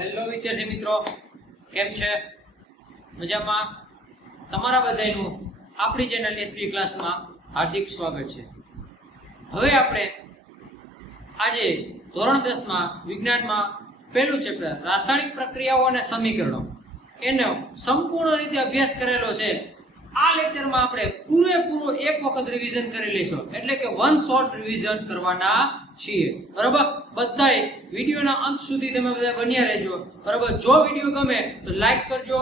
Hello વિદ્યાર્થી મિત્રો, કેમ છે? મજામાં? તમારા બધાનું આપણી ચેનલ એસબી ક્લાસમાં હાર્દિક સ્વાગત છે. હવે આપણે આજે ધોરણ 10 માં વિજ્ઞાનમાં પહેલું ચેપ્ટર રાસાયણિક પ્રક્રિયાઓ અને સમીકરણો એનો સંપૂર્ણ રીતે અભ્યાસ કરેલો છે. આ લેક્ચરમાં આપણે પૂરેપૂરો એક વખત રિવિઝન કરી લઈશું, એટલે કે વન શોર્ટ રિવિઝન કરવાના છીએ. બરાબર? બધાય વિડિયોના અંત સુધી તમે બધા બન્યા રહેજો. બરાબર? જો વિડિયો ગમે તો લાઈક કરજો,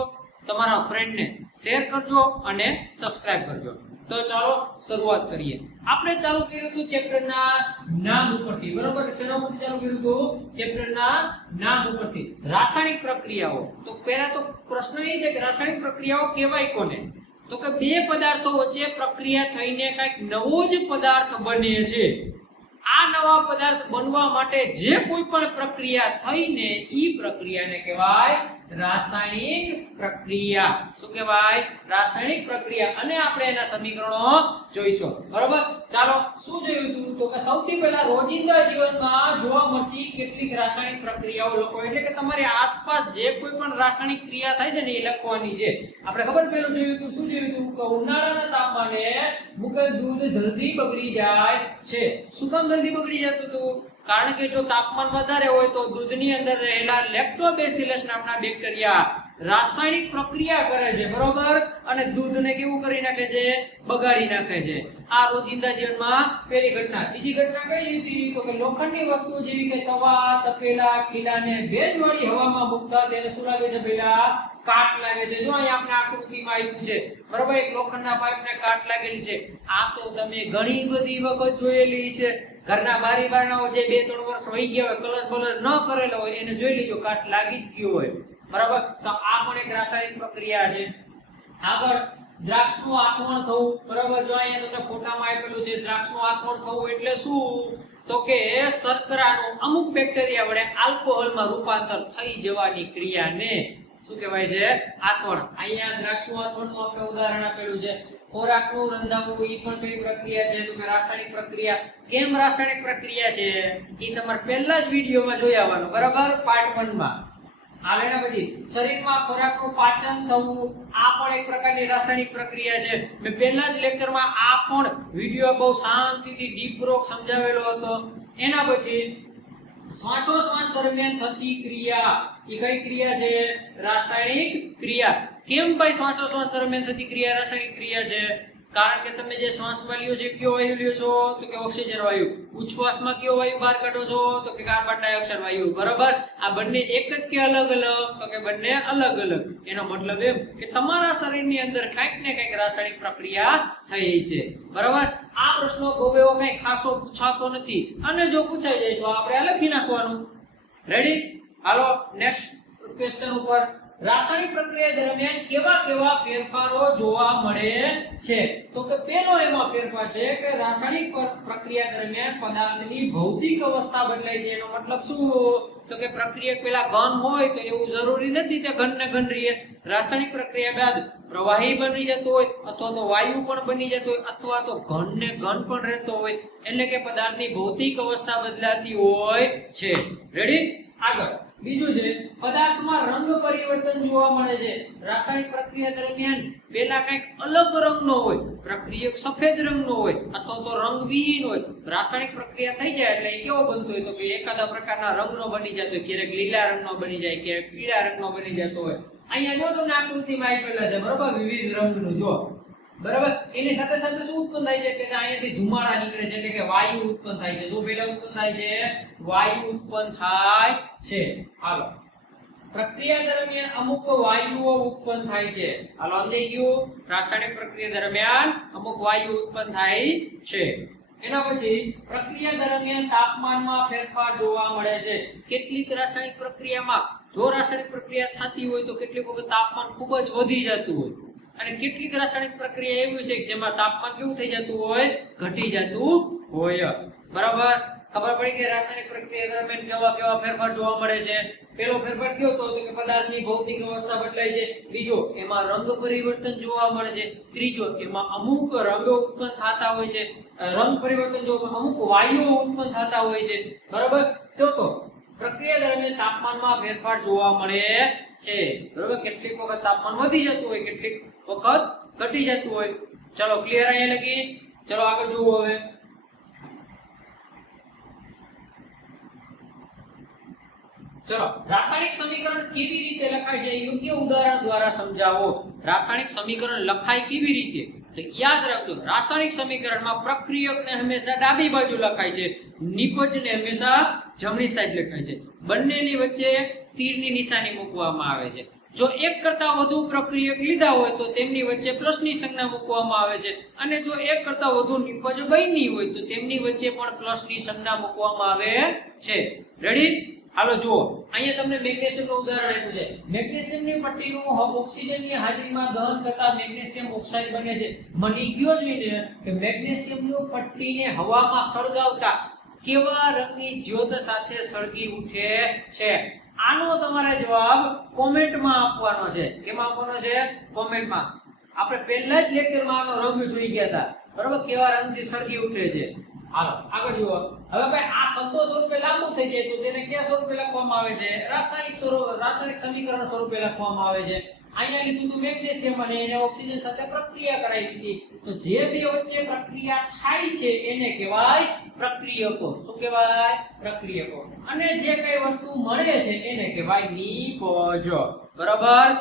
તમારા ફ્રેન્ડને શેર કરજો અને સબસ્ક્રાઇબ કરજો. તો ચાલો શરૂઆત કરીએ. આપણે ચાલુ કર્યું હતું ચેપ્ટરના નામ ઉપરથી. બરાબર? શેના ઉપરથી ચાલુ કર્યું હતું? ચેપ્ટરના નામ ઉપરથી. રાસાયણિક પ્રક્રિયાઓ. તો પહેલા તો પ્રશ્ન એ છે કે રાસાયણિક પ્રક્રિયાઓ કહેવાય કોને? તો કે બે પદાર્થો વચ્ચે પ્રક્રિયા થઈને કંઈક નવો જ પદાર્થ બને છે. આ નવા પદાર્થ બનવા માટે જે કોઈ પણ પ્રક્રિયા થઈને ઈ પ્રક્રિયાને કહેવાય રાસાયણિક પ્રક્રિયા. શું કહેવાય? રાસાયણિક પ્રક્રિયા. અને આપણે એના સમીકરણો જોઈશું. બરાબર? ચાલો શું જોયું હતું? તો કે સૌથી પહેલા રોજિંદા જીવનમાં જોવા મળતી કેટલીક રાસાયણિક પ્રક્રિયાઓ લખો. એટલે કે તમારી આસપાસ જે કોઈ પણ રાસાયણિક ક્રિયા થાય છે ને એ લખવાની છે. આપણે ખબર પેલું જોયું હતું, શું જોયું હતું? કે ઉનાળાના તાપમાને મુકેલ દૂધ જલ્દી બગડી જાય છે. શું કામ જલ્દી બગડી જતું હતું? કારણ કે જો તાપમાન વધારે હોય તો દૂધની અંદર રહેલા લેક્ટોબેસિલસ નામના બેક્ટેરિયા રાસાયણિક પ્રક્રિયા કરે છે. બરોબર? અને દૂધને કેવું કરી નાખે છે? બગાડી નાખે છે. આ રોજિંદા જીવનમાં પહેલી ઘટના. બીજી ઘટના કઈ હતી? તો કે લોખંડની વસ્તુઓ જેવી કે તવા, તપેલા, ખીલાને ભેજવાળી હવામાં મૂકતા તેને શું લાગે છે? પહેલા કાટ લાગે છે. જો અહીં આપણે આકૃતિમાં આપ્યું છે. બરોબર? એક લોખંડના પાઇપને કાટ લાગેલી છે. આ તો તમે ઘણી બધી વખત જોયેલી છે. ઘરના બારી બારણાઓ જે 2-3 વર્ષ વહી ગયા હોય, કલર બલર ન કરેલો હોય, એને જોઈ લીજો, કાટ લાગી જ ગયો હોય. બરાબર? તો આ પણ એક રાસાયણિક પ્રક્રિયા છે. આગળ દ્રાક્ષનું આથવણ થવું. બરાબર? જો અહીંયા તમને ફોટામાં આપેલું છે, દ્રાક્ષનું આથવણ થવું એટલે શું? તો કે શર્કરાનું અમુક બેક્ટેરિયા વડે આલ્કોહોલમાં રૂપાંતર થઈ જવાની ક્રિયાને શું કહેવાય છે? આથવણ. અહીંયા દ્રાક્ષનું આથવણનું આપણે ઉદાહરણ આપેલું છે. ખોરાકનું રંધાવવું એ પણ કઈ પ્રક્રિયા છે? તો કે રાસાયણિક પ્રક્રિયા. કેમ રાસાયણિક પ્રક્રિયા છે એ તમારે પહેલા જ વિડીયોમાં જોઈ આવવાનું. બરાબર? પાર્ટ 1 માં. હાલ એના પછી શરીરમાં ખોરાકનું પાચન થવું, આ પણ એક પ્રકારની રાસાયણિક પ્રક્રિયા છે. મેં પહેલા જ લેક્ચરમાં આ પણ વિડીયો બહુ શાંતિથી ડીપ સમજાવેલો હતો. એના પછી શ્વાસોશ્વાસ દરમિયાન થતી ક્રિયા, એ કઈ ક્રિયા છે? રાસાયણિક ક્રિયા. કેમ ભાઈ શ્વાસોશ્વાસ દરમિયાન થતી ક્રિયા રાસાયણિક ક્રિયા છે? કારણ કે તમે જે શ્વાસમાં લ્યો છો કયો વાયુ લ્યો છો? તો કે ઓક્સિજન વાયુ. ઉચ્છ્વાસમાં કયો વાયુ બહાર કાઢો છો? તો કે કાર્બન ડાયોક્સાઇડ વાયુ. બરાબર? આ બંને એક જ કે અલગ અલગ? તો કે બંને અલગ અલગ. એનો મતલબ એમ કે તમારા શરીરની અંદર કંઈક ને કંઈક રાસાયણિક પ્રક્રિયા થઈ છે. બરાબર? આ પ્રશ્નો બહુ એવો કંઈ ખાસો પૂછાતો નથી, અને જો પૂછાઈ જાય તો આપણે લખી નાખવાનું. રેડી? હાલો નેક્સ્ટ ક્વેશ્ચન ઉપર. રાસાયણિક પ્રક્રિયા દરમિયાન કેવા કેવા ફેરફારો જોવા મળે છે? તો કે પહેલો એમાં ફેરફાર છે કે રાસાયણિક પ્રક્રિયા દરમિયાન પદાર્થની ભૌતિક અવસ્થા બદલાય છે. એનો મતલબ શું? તો કે પ્રક્રિયા પેલા ઘન હોય તો એવું જરૂરી નથી કે ઘન ને ઘન રહે. રાસાયણિક પ્રક્રિયા બાદ પ્રવાહી બની જતો હોય, અથવા તો વાયુ પણ બની જતો હોય, અથવા તો ઘન ને ઘન પણ રહેતો હોય. એટલે કે પદાર્થની ભૌતિક અવસ્થા બદલાતી હોય છે. રેડી? આગળ બીજું છે પદાર્થમાં રંગ પરિવર્તન જોવા મળે છે. રાસાયણિક પ્રક્રિયા દરમિયાન પેલા કંઈક અલગ રંગનો હોય, પ્રક્રિયક સફેદ રંગનો હોય, અથવા તો રંગવિહીન હોય. રાસાયણિક પ્રક્રિયા થઈ જાય એટલે એ કેવો બનતો હોય? તો કે એકાદા પ્રકારના રંગનો બની જતો હોય, ક્યારેક લીલા રંગનો બની જાય, ક્યારેક પીળા રંગનો બની જતો હોય. અહીંયા જો તમને આકૃતિમાં આપેલા છે. બરાબર? વિવિધ રંગનું જો. બરાબર? એની સાથે સાથે શું ઉત્પન્ન થાય છે? કે અહીંયાથી ધુમાડા નીકળે છે, એટલે કે વાયુ ઉત્પન્ન થાય છે. શું પહેલા ઉત્પન્ન થાય છે? વાયુ ઉત્પન્ન થાય છે. હાલો, પ્રક્રિયા દરમિયાન અમુક વાયુઓ ઉત્પન્ન થાય છે. હાલો, સમજાઈ ગયું? રાસાયણિક પ્રક્રિયા દરમિયાન અમુક વાયુ ઉત્પન્ન થાય છે. એના પછી પ્રક્રિયા દરમિયાન તાપમાનમાં ફેરફાર જોવા મળે છે. કેટલીક રાસાયણિક પ્રક્રિયામાં જો રાસાયણિક પ્રક્રિયા થતી હોય તો કેટલીક વખત તાપમાન ખૂબ જ વધી જતું હોય, અને કેટલીક રાસાયણિક પ્રક્રિયા એવી છે કે જેમાં તાપમાન કેવું થઈ જતું હોય? ઘટી જતું હોય. બરાબર? ખબર પડી કે રાસાયણિક પ્રક્રિયા દરમિયાન કેવા કેવા ફેરફાર જોવા મળે છે. પહેલો ફેરફાર કયો હતો? તો કે પદાર્થની ભૌતિક અવસ્થા બદલાય છે. બીજો, એમાં રંગ પરિવર્તન જોવા મળે છે. ત્રીજો, એમાં અમુક રંગો ઉત્પન્ન થતા હોય છે. રંગ પરિવર્તન જોવા અમુક વાયુઓ ઉત્પન્ન થતા હોય છે. બરાબર? ચોથો, પ્રક્રિયા દરમિયાન તાપમાનમાં ફેરફાર જોવા મળે છે બરોબર કેટલીક વખત તાપમાન વધી જતું હોય કેટલીક વખત ઘટી જતું હોય ચલો ક્લિયર અહીંયા લગી ચલો આગળ જુઓ હવે ચલો રાસાયણિક સમીકરણ કેવી રીતે લખાય છે યોગ્ય ઉદાહરણ દ્વારા સમજાવો રાસાયણિક સમીકરણ લખાય કેવી રીતે તો યાદ રાખજો રાસાયણિક સમીકરણમાં પ્રક્રિયકને હંમેશા ડાબી બાજુ લખાય છે નિપજને હંમેશા જમણી સાઈડ લખાય છે બંનેની વચ્ચે તીરની નિશાની મૂકવામાં આવે છે જો એક કરતા વધુ પ્રક્રિયક લીધા હોય તો તેમની વચ્ચે પ્લસની સંજ્ઞા મૂકવામાં આવે છે અને જો એક કરતા વધુ નિપજ બની હોય તો તેમની વચ્ચે પણ પ્લસની સંજ્ઞા મૂકવામાં આવે છે રેડી હાલો જુઓ અહીંયા તમને મેગ્નેશિયમનું ઉદાહરણ આપ્યું છે મેગ્નેશિયમની પટ્ટીનું ઓક્સિજનની હાજરીમાં દહન કરતા મેગ્નેશિયમ ઓક્સાઇડ બને છે મળી ગયો જોઈને કે મેગ્નેશિયમની પટ્ટીને હવામાં સળગાવતા કેવા રંગની જ્યોત સાથે સળગી ઉઠે છે આનો તમારે જવાબ કોમેન્ટમાં આપવાનો છે કેમાં આપવાનો છે કોમેન્ટમાં આપણે પહેલા જ લેક્ચરમાં આનો રંગ જોઈ ગયા હતા બરાબર કેવા રંગથી સળગી ઉઠે છે હાલો આગળ જુઓ હવે ભાઈ આ શબ્દો સ્વરૂપે લાંબુ થઈ જાય તો તેને કયા સ્વરૂપે લખવામાં આવે છે રાસાયણિક સમીકરણ સ્વરૂપે લખવામાં આવે છે અહીંયા લીધું હતું મેગ્નેશિયમ અને એને ઓક્સિજન સાથે પ્રક્રિયા કરાવી દીધી તો જે બે વચ્ચે પ્રક્રિયા થાય છે એને કહેવાય પ્રક્રિયકો શું કહેવાય પ્રક્રિયકો અને જે કઈ વસ્તુ મળે છે એને કહેવાય નિપજ બરાબર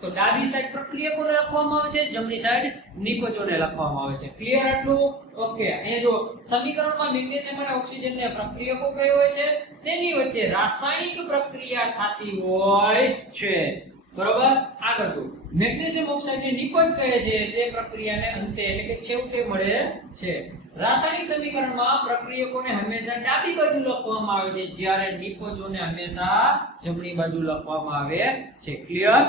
તો ડાબી સાઈડ પ્રક્રિયકોને લખવામાં આવે છે જમણી સાઈડ નિપજોને લખવામાં આવે છે ક્લિયર આટલું ઓકે અહીંયા જો સમીકરણમાં મેગ્નેશિયમ અને ઓક્સિજનને પ્રક્રિયકો કહે હોય છે તેની વચ્ચે રાસાયણિક પ્રક્રિયા થતી હોય છે બરોબર આગળ તો મેગ્નેશિયમ ઓક્સાઇડને નિપજ કહે છે તે પ્રક્રિયાને અંતે એટલે કે છેવટે મળે છે રાસાયણિક સમીકરણમાં પ્રક્રિયકોને હંમેશા ડાબી બાજુ લખવામાં આવે છે જ્યારે નિપજોને હંમેશા જમણી બાજુ લખવામાં આવે છે ક્લિયર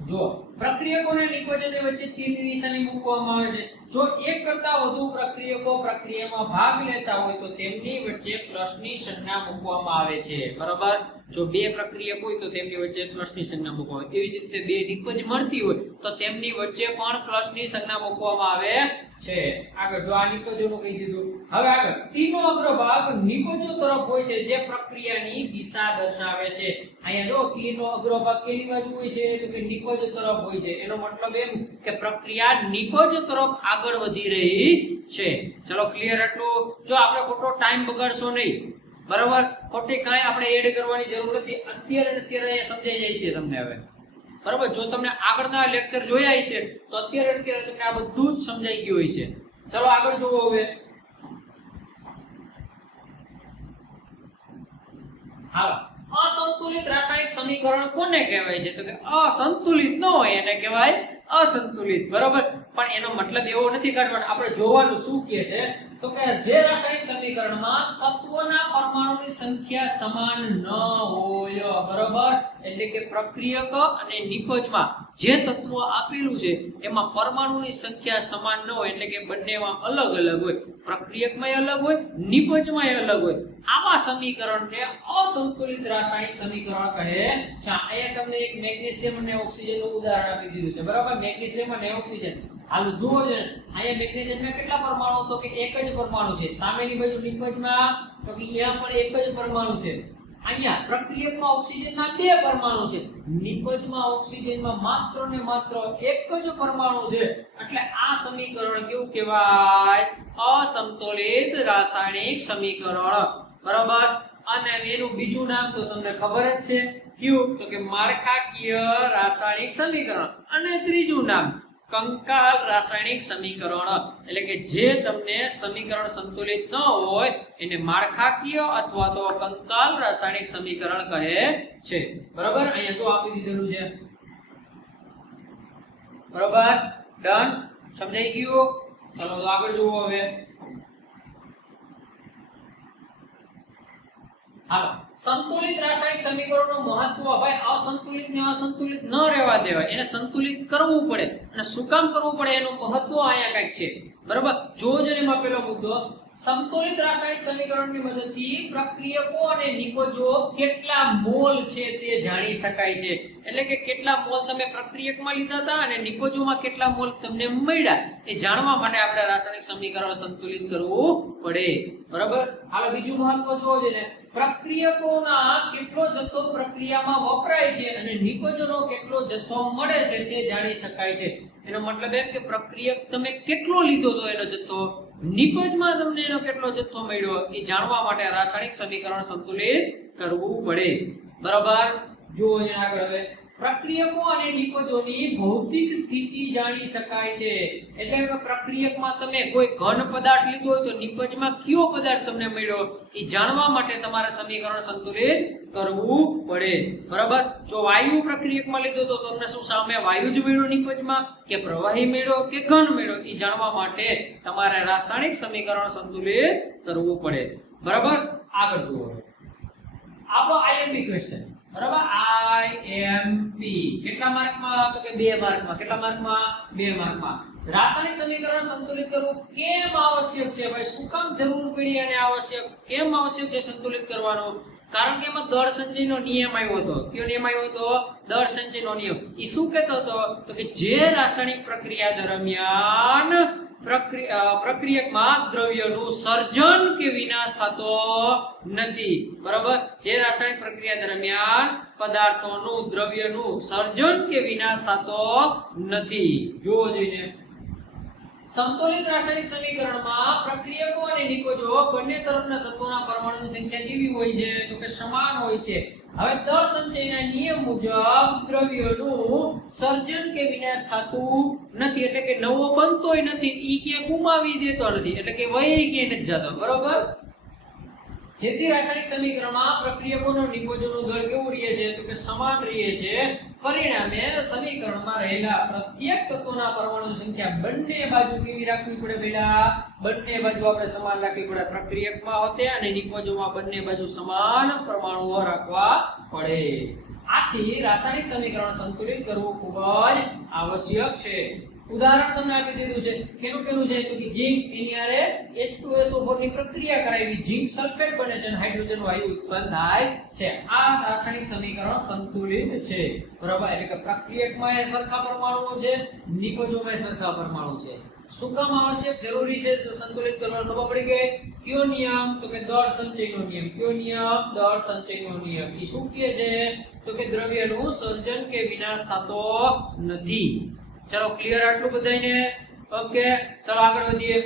જો પ્રક્રિયકોને નિપજોની વચ્ચે તીરની નિશાની મૂકવામાં આવે છે જો એક કરતા વધુ પ્રક્રિયકો પ્રક્રિયામાં ભાગ લેતા હોય તો તેમની વચ્ચે પ્લસની સંજ્ઞા મૂકવામાં આવે છે બરાબર જો બે પ્રક્રિયક હોય તો તેમની વચ્ચે પ્લસની સંજ્ઞા મૂકવામાં આવે એવી જ રીતે બે નિપજ મળતી હોય તો તેમની વચ્ચે પણ પ્લસની સંજ્ઞા મૂકવામાં આવે છે આગળ જો આ નિપજોનું કહી દીધું હવે આગળ તીરનો અગ્રભાગ નિપજો તરફ હોય છે જે પ્રક્રિયાની દિશા દર્શાવે છે અહીંયા જો તીરનો અગ્રભાગ કેની બાજુ હોય છે તો કે નિપજ તરફ હોય છે એનો મતલબ એમ કે પ્રક્રિયા નિપજ તરફ આગળ વધી રહી છે ચલો ક્લિયર આટલું જો આપણે ખોટો ટાઈમ બગાડશો નહીં બરાબર ખોટી કાંઈ આપણે એડ કરવાની જરૂર નથી અત્યારે સમજાઈ જાય છે તમને હવે બરાબર જો તમને આગળના લેક્ચર જોયા હશે તો અત્યારે તમને આ બધું જ સમજાઈ ગયું હોય છે ચલો આગળ જોવો હવે હાલો અસંતુલિત રાસાયણિક સમીકરણ કોને કહેવાય છે તો કે અસંતુલિત ન હોય એને કહેવાય અસંતુલિત બરાબર પણ એનો મતલબ એવો નથી કાઢવાનો આપણે જોવાનું શું કહે છે તો કે જે રાસાયણિક સમીકરણમાં તત્વોના પરમાણુની સંખ્યા સમાન ન હોય બરાબર એટલે કે પ્રક્રિયક અને નિપજમાં જે તત્વો આપેલું છે એમાં પરમાણુની સંખ્યા સમાન ન હોય એટલે કે બંનેમાં અલગ અલગ હોય પ્રક્રિયકમાં અલગ હોય નિપજમાં અલગ હોય આવા સમીકરણને અસંતુલિત રાસાયણિક સમીકરણ કહે છે અહીંયા તમને એક મેગ્નેશિયમ અને ઓક્સિજનનું ઉદાહરણ આપી દીધું છે બરાબર મેગ્નેશિયમ અને ઓક્સિજન હાલો જુઓ છે અહીંયા મેગ્નેશિયમમાં કેટલા પરમાણુ તો કે એક જ પરમાણુ છે સામેની બાજુ નિપજમાં તો કે અહીંયા પણ એક જ પરમાણુ છે અહીંયા પ્રક્રિયકમાં ઓક્સિજનના બે પરમાણુ છે નિપજમાં ઓક્સિજનમાં માત્ર ને માત્ર એક જ પરમાણુ છે એટલે આ સમીકરણ કેવું કહેવાય અસંતુલિત રાસાયણિક સમીકરણ બરાબર અને એનું બીજું નામ તો તમને ખબર જ છે કયું તો કે માળખાકીય રાસાયણિક સમીકરણ અને ત્રીજું નામ કંકાલ રાસાયણિક સમીકરણ એટલે કે જે તમને સમીકરણ સંતુલિત ન હોય એને માળખાકીય અથવા તો કંકાલ રાસાયણિક સમીકરણ કહે છે બરાબર અહીંયા જો આપી દીધેલું છે બરાબર ડન સમજાઈ ગયું ચાલો તો આગળ જુઓ હવે હાલો સંતુલિત રાસાયણિક સમીકરણનું મહત્વ ભાઈ અસંતુલિત ને અસંતુલિત ન રહેવા દેવાય એને સંતુલિત કરવું પડે અને શું કામ કરવું પડે એનું મહત્વ અહીંયા કંઈક છે બરાબર જોજો એમાં પેલો મુદ્દો સંતુલિત રાસાયણિક સમીકરણની મદદથી પ્રક્રિયકો અને નિપજો કેટલા મોલ છે તે જાણી શકાય છે એટલે કે કેટલા મોલ તમે પ્રક્રિયકમાં લીધા હતા અને નિપજોમાં કેટલા મોલ તમને મળ્યા એ જાણવા માટે આપણે રાસાયણિક સમીકરણ સંતુલિત કરવું પડે બરાબર હાલો બીજું મહત્વ જોવો છે ને પ્રક્રિયકોના કેટલો જથ્થો પ્રક્રિયામાં વપરાય છે અને નિપજનો કેટલો જથ્થો મળે છે તે જાણી શકાય છે. એનો મતલબ એમ કે પ્રક્રિયક તમે કેટલો લીધો તો એનો જથ્થો, નિપજમાં તમને એનો કેટલો જથ્થો મળ્યો એ જાણવા માટે રાસાયણિક સમીકરણ સંતુલિત કરવું પડે. બરાબર. જો અહીંયા આગળ હવે પ્રક્રિયકો અને નિપજોની ભૌતિક સ્થિતિ જાણી શકાય છે. એટલે કે પ્રક્રિયકમાં તમે કોઈ ઘન પદાર્થ લીધો હોય તો નિપજમાં કયો પદાર્થ તમને મળ્યો એ જાણવા માટે તમારે સમીકરણ સંતુલિત કરવું પડે. બરાબર. જો વાયુ પ્રક્રિયકમાં લીધો તો તમને શું સામે વાયુ જ મળ્યો નિપજમાં, કે પ્રવાહી મળ્યો કે ઘન મળ્યો એ જાણવા માટે તમારે રાસાયણિક સમીકરણ સંતુલિત કરવું પડે. બરાબર. આગળ જુઓ. આપણો આઈએમપી ક્વેશ્ચન. બરાબર. આઈએમપી કેટલા માર્કમાં? તો કે 2 માર્કમાં. કેટલા માર્કમાં? 2 માર્કમાં. રાસાયણિક સમીકરણ સંતુલિત કરવું કેમ આવશ્યક છે ભાઈ? શું કામ જરૂર પડી અને આવશ્યક કેમ આવશ્યક છે સંતુલિત કરવાનો? કારણ કે એમાં દળ સંચયનો નિયમ આવ્યો હતો. કયો નિયમ આવ્યો હતો? દળ સંચયનો નિયમ. એ શું કહેતો હતો? તો કે જે રાસાયણિક પ્રક્રિયા દરમિયાન પ્રક્રિયકમાં દ્રવ્યનું સર્જન કે વિનાશ થતો નથી. બરાબર. જે રાસાયણિક પ્રક્રિયા દરમિયાન પદાર્થોનું દ્રવ્યનું સર્જન કે વિનાશ થતો નથી. જોવો જોઈને સંતુલિત રાસાયણિક સમીકરણમાં પ્રક્રિયકો અને નિપજો બંને તરફના તત્વોના પરમાણુની સંખ્યા કેવી હોય છે? તો કે સમાન હોય છે. હવે દળ સંચયના નિયમ મુજબ દ્રવ્યનું સર્જન કે વિનાશ થતું નથી, એટલે કે નવો બનતોય નથી, ઈ કે ગુમાવી દેતો નથી, એટલે કે વહી કે નથી જતો. બરોબર. જેથી રાસાયણિક સમીકરણમાં પ્રક્રિયકોનો નિપજોનું દળ કેવું રહે છે? તો કે સમાન રહે છે. પરિણામે સમીકરણમાં રહેલા પ્રત્યેક તત્વોના પરમાણુની સંખ્યા બંને બાજુ કેવી રાખવી પડે? પહેલા બંને બાજુ આપણે સમાન રાખવી પડે. પ્રક્રિયકમાં હોતે અને નિપજોમાં બંને બાજુ સમાન પરમાણુઓ રાખવા પડે. આથી રાસાયણિક સમીકરણ સંતુલિત કરવું ખૂબ જ આવશ્યક છે. ઉદાહરણ તમને આપી દીધું છે. કેનું છે? તો કે ઝિંક એની હારે H2SO4 ની પ્રક્રિયા કરાવી ઝિંક સલ્ફેટ બને છે અને હાઇડ્રોજન વાયુ ઉત્પન્ન થાય છે. આ રાસાયણિક સમીકરણ સંતુલિત છે. બરાબર. એટલે કે પ્રક્રિયકમાં એ સરખા પરમાણુઓ છે, નિપજોમાં સરખા પરમાણુ છે. શું કામ આવશ્યક જરૂરી છે સંતુલિત કરવાનું? ખબર પડી ગઈ. કયો નિયમ? તો કે દળ સંચયનો નિયમ. કયો નિયમ? દળ સંચયનો નિયમ. એ શું કહે છે? તો કે દ્રવ્યનું સર્જન કે વિનાશ થતો નથી. ચલો ક્લિયર આટલું બધાને? ઓકે. ચલો આગળ વધીએ.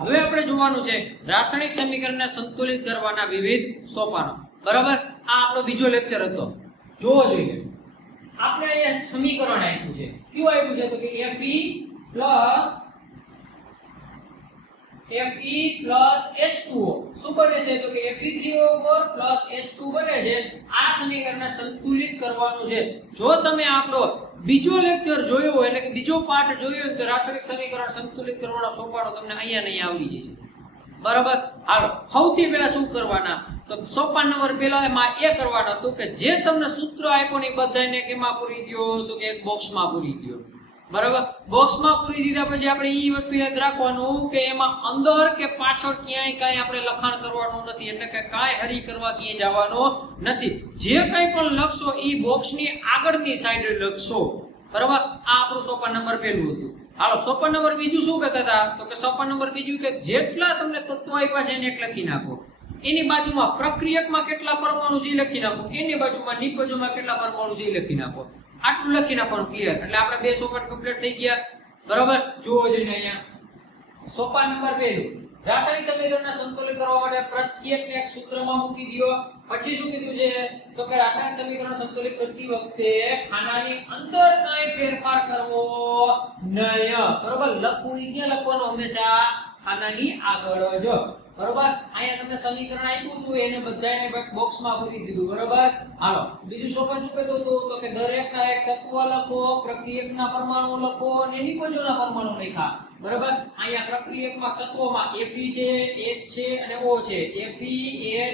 હવે આપણે જોવાનું છે રાસાયણિક સમીકરણને સંતુલિત કરવાના વિવિધ સોપાનો. બરાબર. આ આપણો બીજો લેક્ચર હતો. જોવો જોઈએ. આપણે અહીંયા સમીકરણ આપ્યું છે. કયું આપ્યું છે? તો કે Fe plus H2O શું બને છે? તો કે Fe3O4 plus H2 બને છે. આ સમીકરણને સંતુલિત કરવાનું છે. જો તમે આપણો બીજો લેક્ચર જોયો હોય, એટલે કે બીજો પાઠ જોયો હોય, તો રાસાયણિક સમીકરણ સંતુલિત કરવાના સોપાનો તમને અહીંયા નહીં આવડી જશે. બરાબર. હાલો સૌથી પહેલા શું કરવાના? તો સોપાન નંબર પહેલા એમાં એ કરવાનું હતું કે જે તમને સૂત્ર આપ્યો ને બધાને કેમાં પૂરી દો? તો કે એક બોક્સમાં પૂરી દો. બરાબર. બોક્સમાં પૂરી દીધા પછી આપણે ઈ વસ્તુ યાદ રાખવાનું કે એમાં અંદર કે પાછળ ક્યાંય કાંઈ આપણે લખાણ કરવાનું નથી, એટલે કે કાંઈ હરી કરવા ક્યાંય જવાનું નથી. જે કંઈ પણ લખશો ઈ બોક્સની આગળની સાઈડ લખશો. બરાબર. આ આપણું સોપાન નંબર પહેલું હતું. હાલો સોપાન નંબર બીજું શું કહેતા હતા? તો કે સોપાન નંબર બીજું કે જેટલા તમને તત્વો આપ્યા છે એને એક લખી નાખો. એની બાજુમાં પ્રક્રિયકમાં કેટલા પરમાણુ છે એ લખી નાખો. એની બાજુમાં નિપજોમાં કેટલા પરમાણુ છે એ લખી નાખો. આટલું લખી નાખવાનું. ક્લિયર. એટલે આપણે 2 સોપાન કમ્પ્લીટ થઈ ગયા. બરાબર. જોવો જોઈને અહીંયા સોપાન નંબર 2 રાસાયણિક સમીકરણને સંતુલિત કરવા માટે પ્રત્યેકને એક સૂત્રમાં મૂકી દો. પછી શું કીધું છે? તો કે રાસાયણિક સમીકરણ સંતુલિત કરતી વખતે ખાનાની અંદર કાંઈ ફેરફાર કરવો નહીં. બરાબર. લખવું ક્યાં લખવાનું? હંમેશા ખાનાની આગળ જ. બરોબર. અહીંયા તમને સમીકરણ આપ્યું હતું એને બધાને બોક્સમાં ભરી દીધું. બરોબર. હાલો બીજું સોપાન શું કહેતો હતો? તો કે દરેકના એક તત્વ લખો, પ્રક્રિયકના પરમાણુ લખો અને નિપજોના પરમાણુ લખ્યા. બરોબર. અહીંયા પ્રક્રિયકમાં તત્વોમાં Fe છે, H છે અને O છે. Fe,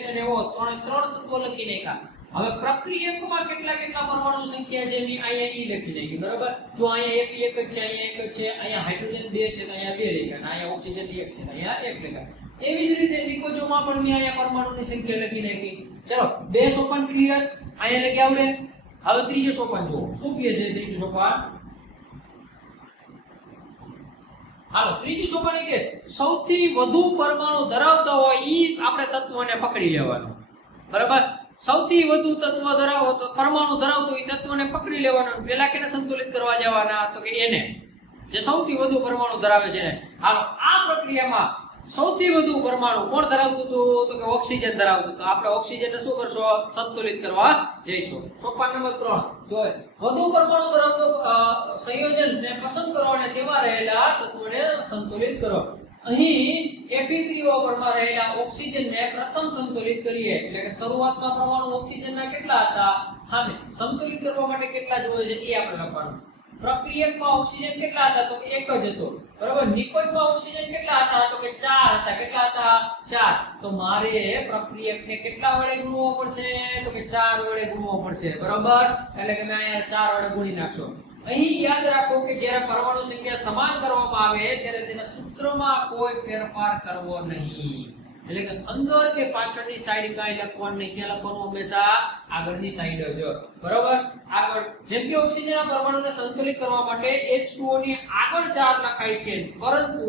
H અને O ત્રણ તત્વો લખી નાખ્યા. હવે પ્રક્રિયકમાં કેટલા પરમાણુ સંખ્યા છે એની અહીંયા ઈ લખી નાખી. બરોબર. જો અહીંયા Fe એક જ છે, અહીંયા એક જ છે, અહીંયા હાઇડ્રોજન 2 છે તો અહીંયા 2 લખ્યા, અહીંયા ઓક્સિજન 1 છે તો અહીંયા 1 લખ્યા. એવી જ રીતે નિપજોમાં પણ મેં અહીંયા પરમાણુની સંખ્યા લખી નાખી. ચલો 2 સોપાન ક્લિયર. અહીંયા લખી આવડે. હવે ત્રીજો સોપાન જુઓ. શું કહે છે ત્રીજો સોપાન? હાલો ત્રીજું સોપાન કે સૌથી વધુ પરમાણુ ધરાવતા હોય ઈ આપણે તત્વને પકડી લેવાનું. બરાબર, સૌથી વધુ તત્વ ધરાવતો પરમાણુ ધરાવતો ઈ તત્વને પકડી લેવાનો. પહેલા કેને સંતુલિત કરવા જવાના? તો કે એને, જે સૌથી વધુ પરમાણુ ધરાવે છે. હાલો આ પ્રક્રિયામાં સૌથી વધુ પરમાણુ કોણ ધરાવતું હતું? તો કે ઓક્સિજન ધરાવતું હતું. આપણે ઓક્સિજનને શું કરશો? સંતુલિત કરવા જઈશું. સોપાન નંબર 3 જો વધુ પરમાણુ ધરાવતો સંયોજનને પસંદ કરો અને તેમાં રહેલા તત્વોને સંતુલિત કરો. અહીં Fe3O પરમાં રહેલા ઓક્સિજનને પ્રથમ સંતુલિત કરીએ. એટલે કે શરૂઆતમાં પરમાણુ ઓક્સિજનના કેટલા હતા? હા, સંતુલિત કરવા માટે કેટલા જોઈએ છે એ આપણે લખવાનું. પ્રક્રિયકમાં ઓક્સિજન કેટલા હતા? તો કે 1 જ હતો. બરાબર, નિપજમાં ઓક્સિજન કેટલા હતા? તો કે 4 હતા. કેટલા હતા? 4. તો મારે પ્રક્રિયકને કેટલા વડે ગુણવો પડશે? તો કે 4 વડે ગુણવો પડશે. બરાબર, એટલે કે મેં અહીંયા 4 વડે ગુણી નાખશો. અહીં યાદ રાખો કે જ્યારે પરમાણુ સંખ્યા સમાન કરવામાં આવે ત્યારે તેના સૂત્રમાં કોઈ ફેરફાર કરવો નહીં. એટલે કે અંદર કે પાછળની સાઈડ કાંઈ લખવાનું નહીં. ક્યાં લખવાનું? હંમેશા આગળની સાઈડ જ. બરાબર, આગળ જેમ કે ઓક્સિજનના પરમાણુને સંતુલિત કરવા માટે H2O ની આગળ 4 લખાય છે, પરંતુ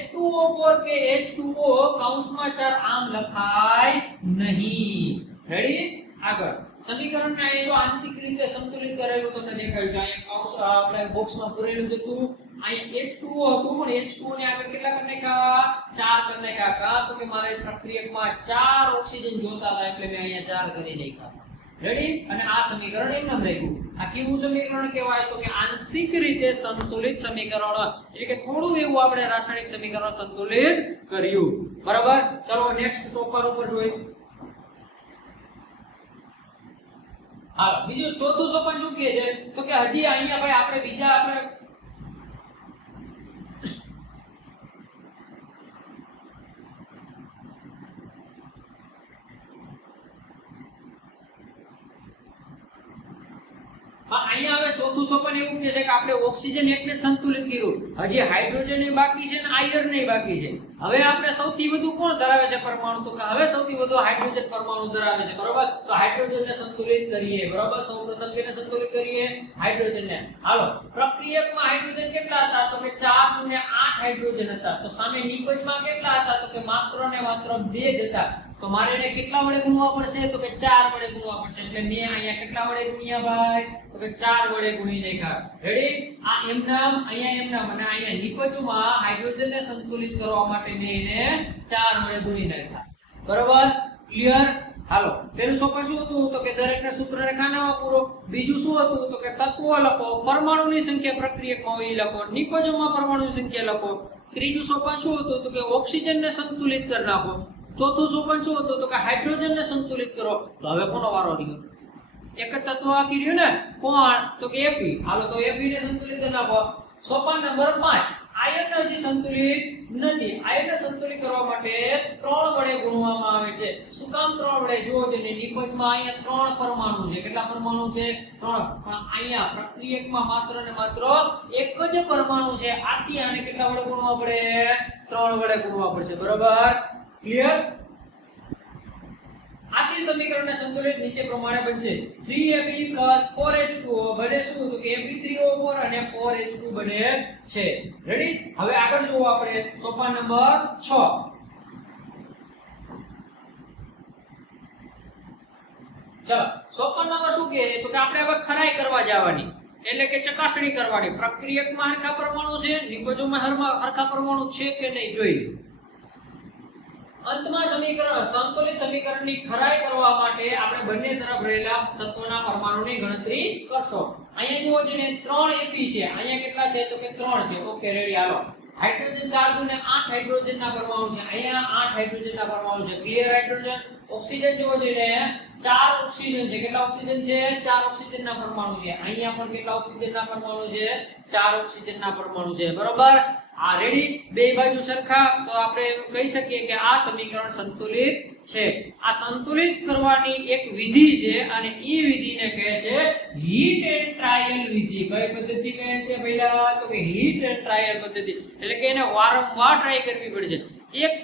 H2O4 કે H2O કૌંસમાં 4 આમ લખાય નહીં. રેડી? આગળ સમીકરણને અહીં જો આંશિક રીતે સંતુલિત કરેલું તમને દેખાયું છે. અહીંયા કૌંસ આપણે બોક્સમાં પૂરેલું જ હતું. અહીં H2O હતું પણ H2O ને આગળ કેટલા કરી નાખ્યા? 4 કરી નાખ્યા. કા તો કે મારે પ્રક્રિયકમાં 4 ઓક્સિજન જોતા હતા એટલે મેં અહીંયા 4 કરી નાખ્યા. રેડી? અને આ સમીકરણ એમ નામ રાખ્યું. આ કેવું સમીકરણ કહેવાય? તો કે આંશિક રીતે સંતુલિત સમીકરણ. એટલે કે થોડું એવું આપણે રાસાયણિક સમીકરણ સંતુલિત કર્યું. બરાબર, ચલો નેક્સ્ટ સોપાન ઉપર જોઈએ. હાલો બીજું ચોથું સોપાન શું કહે છે? તો કે હજી અહીંયા ભાઈ આપણે બીજા આપણે અહીંયા હવે ચોથું સોપાન એવું કહે છે કે આપણે ઓક્સિજન એકને સંતુલિત કર્યું. હજી હાઇડ્રોજન એ બાકી છે અને આયર્ન એ બાકી છે. હવે આપણે સૌથી વધુ કોણ ધરાવે છે પરમાણુ? તો કે હવે સૌથી વધુ હાઇડ્રોજન પરમાણુ ધરાવે છે. બરોબર, તો હાઇડ્રોજનને સંતુલિત કરીએ. બરોબર, સૌપ્રથમ કેને સંતુલિત કરીએ? હાઇડ્રોજનને. હાલો પ્રક્રિયકમાં હાઇડ્રોજન કેટલા હતા? તો કે 4 ને 8 હાઇડ્રોજન હતા. તો સામે નિપજમાં કેટલા હતા? તો કે માત્ર ને માત્ર 2 જ હતા. તો મારે એને કેટલા વડે ગુણવા પડશે? તો કે 4 વડે ગુણવા પડશે. એટલે મેં અહીંયા કેટલા વડે ગુણ્યા ભાઈ? તો કે 4 વડે ગુણી નાખ્યા. રેડી? આ એમ નામ, અહીંયા એમ નામ, અને અહીંયા નિપજમાં હાઇડ્રોજનને સંતુલિત કરવા માટે મેં એને 4 વડે ગુણી નાખ્યા. બરોબર, ક્લિયર? હાલો પેલું સોપાન શું હતું? તો કે દરેકના સૂત્રને ખાનામાં પૂરો. બીજું શું હતું? તો કે તત્વો લખો, પરમાણુની સંખ્યા પ્રક્રિયકમાં હોય એ લખો, નિપજમાં પરમાણુની સંખ્યા લખો. ત્રીજું સોપાન શું હતું? તો કે ઓક્સિજનને સંતુલિત કરી નાખો. ચોથું સોપાન શું હતું? તો કે હાઇડ્રોજનને સંતુલિત કરો. તો હવે કોનો વારો રહ્યો? એક જ તત્વ આખી રહ્યું ને, કોણ? તો કે Fe. હાલો તો Fe ને સંતુલિત કરી નાખો. સોપાન નંબર 5 આયર્ન હજી સંતુલિત નથી. આયર્નને સંતુલિત કરવા માટે 3 વડે ગુણવામાં આવે છે. શું કામ 3 વડે? જો જેને નિપજમાં અહીંયા 3 પરમાણુ છે. કેટલા પરમાણુ છે? 3. પણ અહીંયા પ્રક્રિયકમાં માત્ર ને માત્ર એક જ પરમાણુ છે. આથી આને કેટલા વડે ગુણવા પડે? 3 વડે ગુણવા પડશે. બરોબર, ક્લિયર? આથી સમીકરણને સંતુલિત નીચે પ્રમાણે બનશે. 3Fe 4H2O બને શું? તો કે Fe3O4 અને 4H2 બને છે. રેડી? હવે આગળ જોવો આપણે સોપાન નંબર 6. ચલો સોપાન નંબર શું કહે? તો કે આપણે હવે ખરાઈ કરવા જવાની, એટલે કે ચકાસણી કરવાની. પ્રક્રિયકમાં હરખા પરમાણુ છે, નિપજોમાં હરખા પરમાણુ છે કે નહીં જોઈ લો. અંતમાં સમીકરણ સંતુલિત સમીકરણની ખરાઈ કરવા માટે આપણે બંને તરફ રહેલા તત્વોના પરમાણુની ગણતરી કરશો. અહીંયા જુઓ જેને 3 Fe છે, અહીંયા કેટલા છે? તો કે 3 છે. Okay ready? હાલો હાઇડ્રોજન 4 દુને 8 હાઇડ્રોજનના પરમાણુ છે. અહીંયા 8 હાઇડ્રોજનના પરમાણુ છે. ક્લિયર? હાઇડ્રોજન. ઓક્સિજન જુઓ જેને 4 ઓક્સિજન છે. કેટલા ઓક્સિજન છે? 4 ઓક્સિજનના પરમાણુ છે. અહીંયા પણ કેટલા ઓક્સિજનના પરમાણુ છે? 4 ઓક્સિજનના પરમાણુ છે. બરોબર, આ રેડી? બે બાજુ સરખા. તો આપણે એમ કહી શકીએ કે આ સમીકરણ સંતુલિત છે. આ સંતુલિત કરવાની એક વિધિ છે અને એ વિધિને કહે છે હીટ એન્ડ ટ્રાયલ વિધિ. કઈ પદ્ધતિ કહે છે પહેલા? તો કે હીટ એન્ડ ટ્રાયલ પદ્ધતિ. એટલે કે એને વારંવાર ટ્રાય કરવી પડશે. એક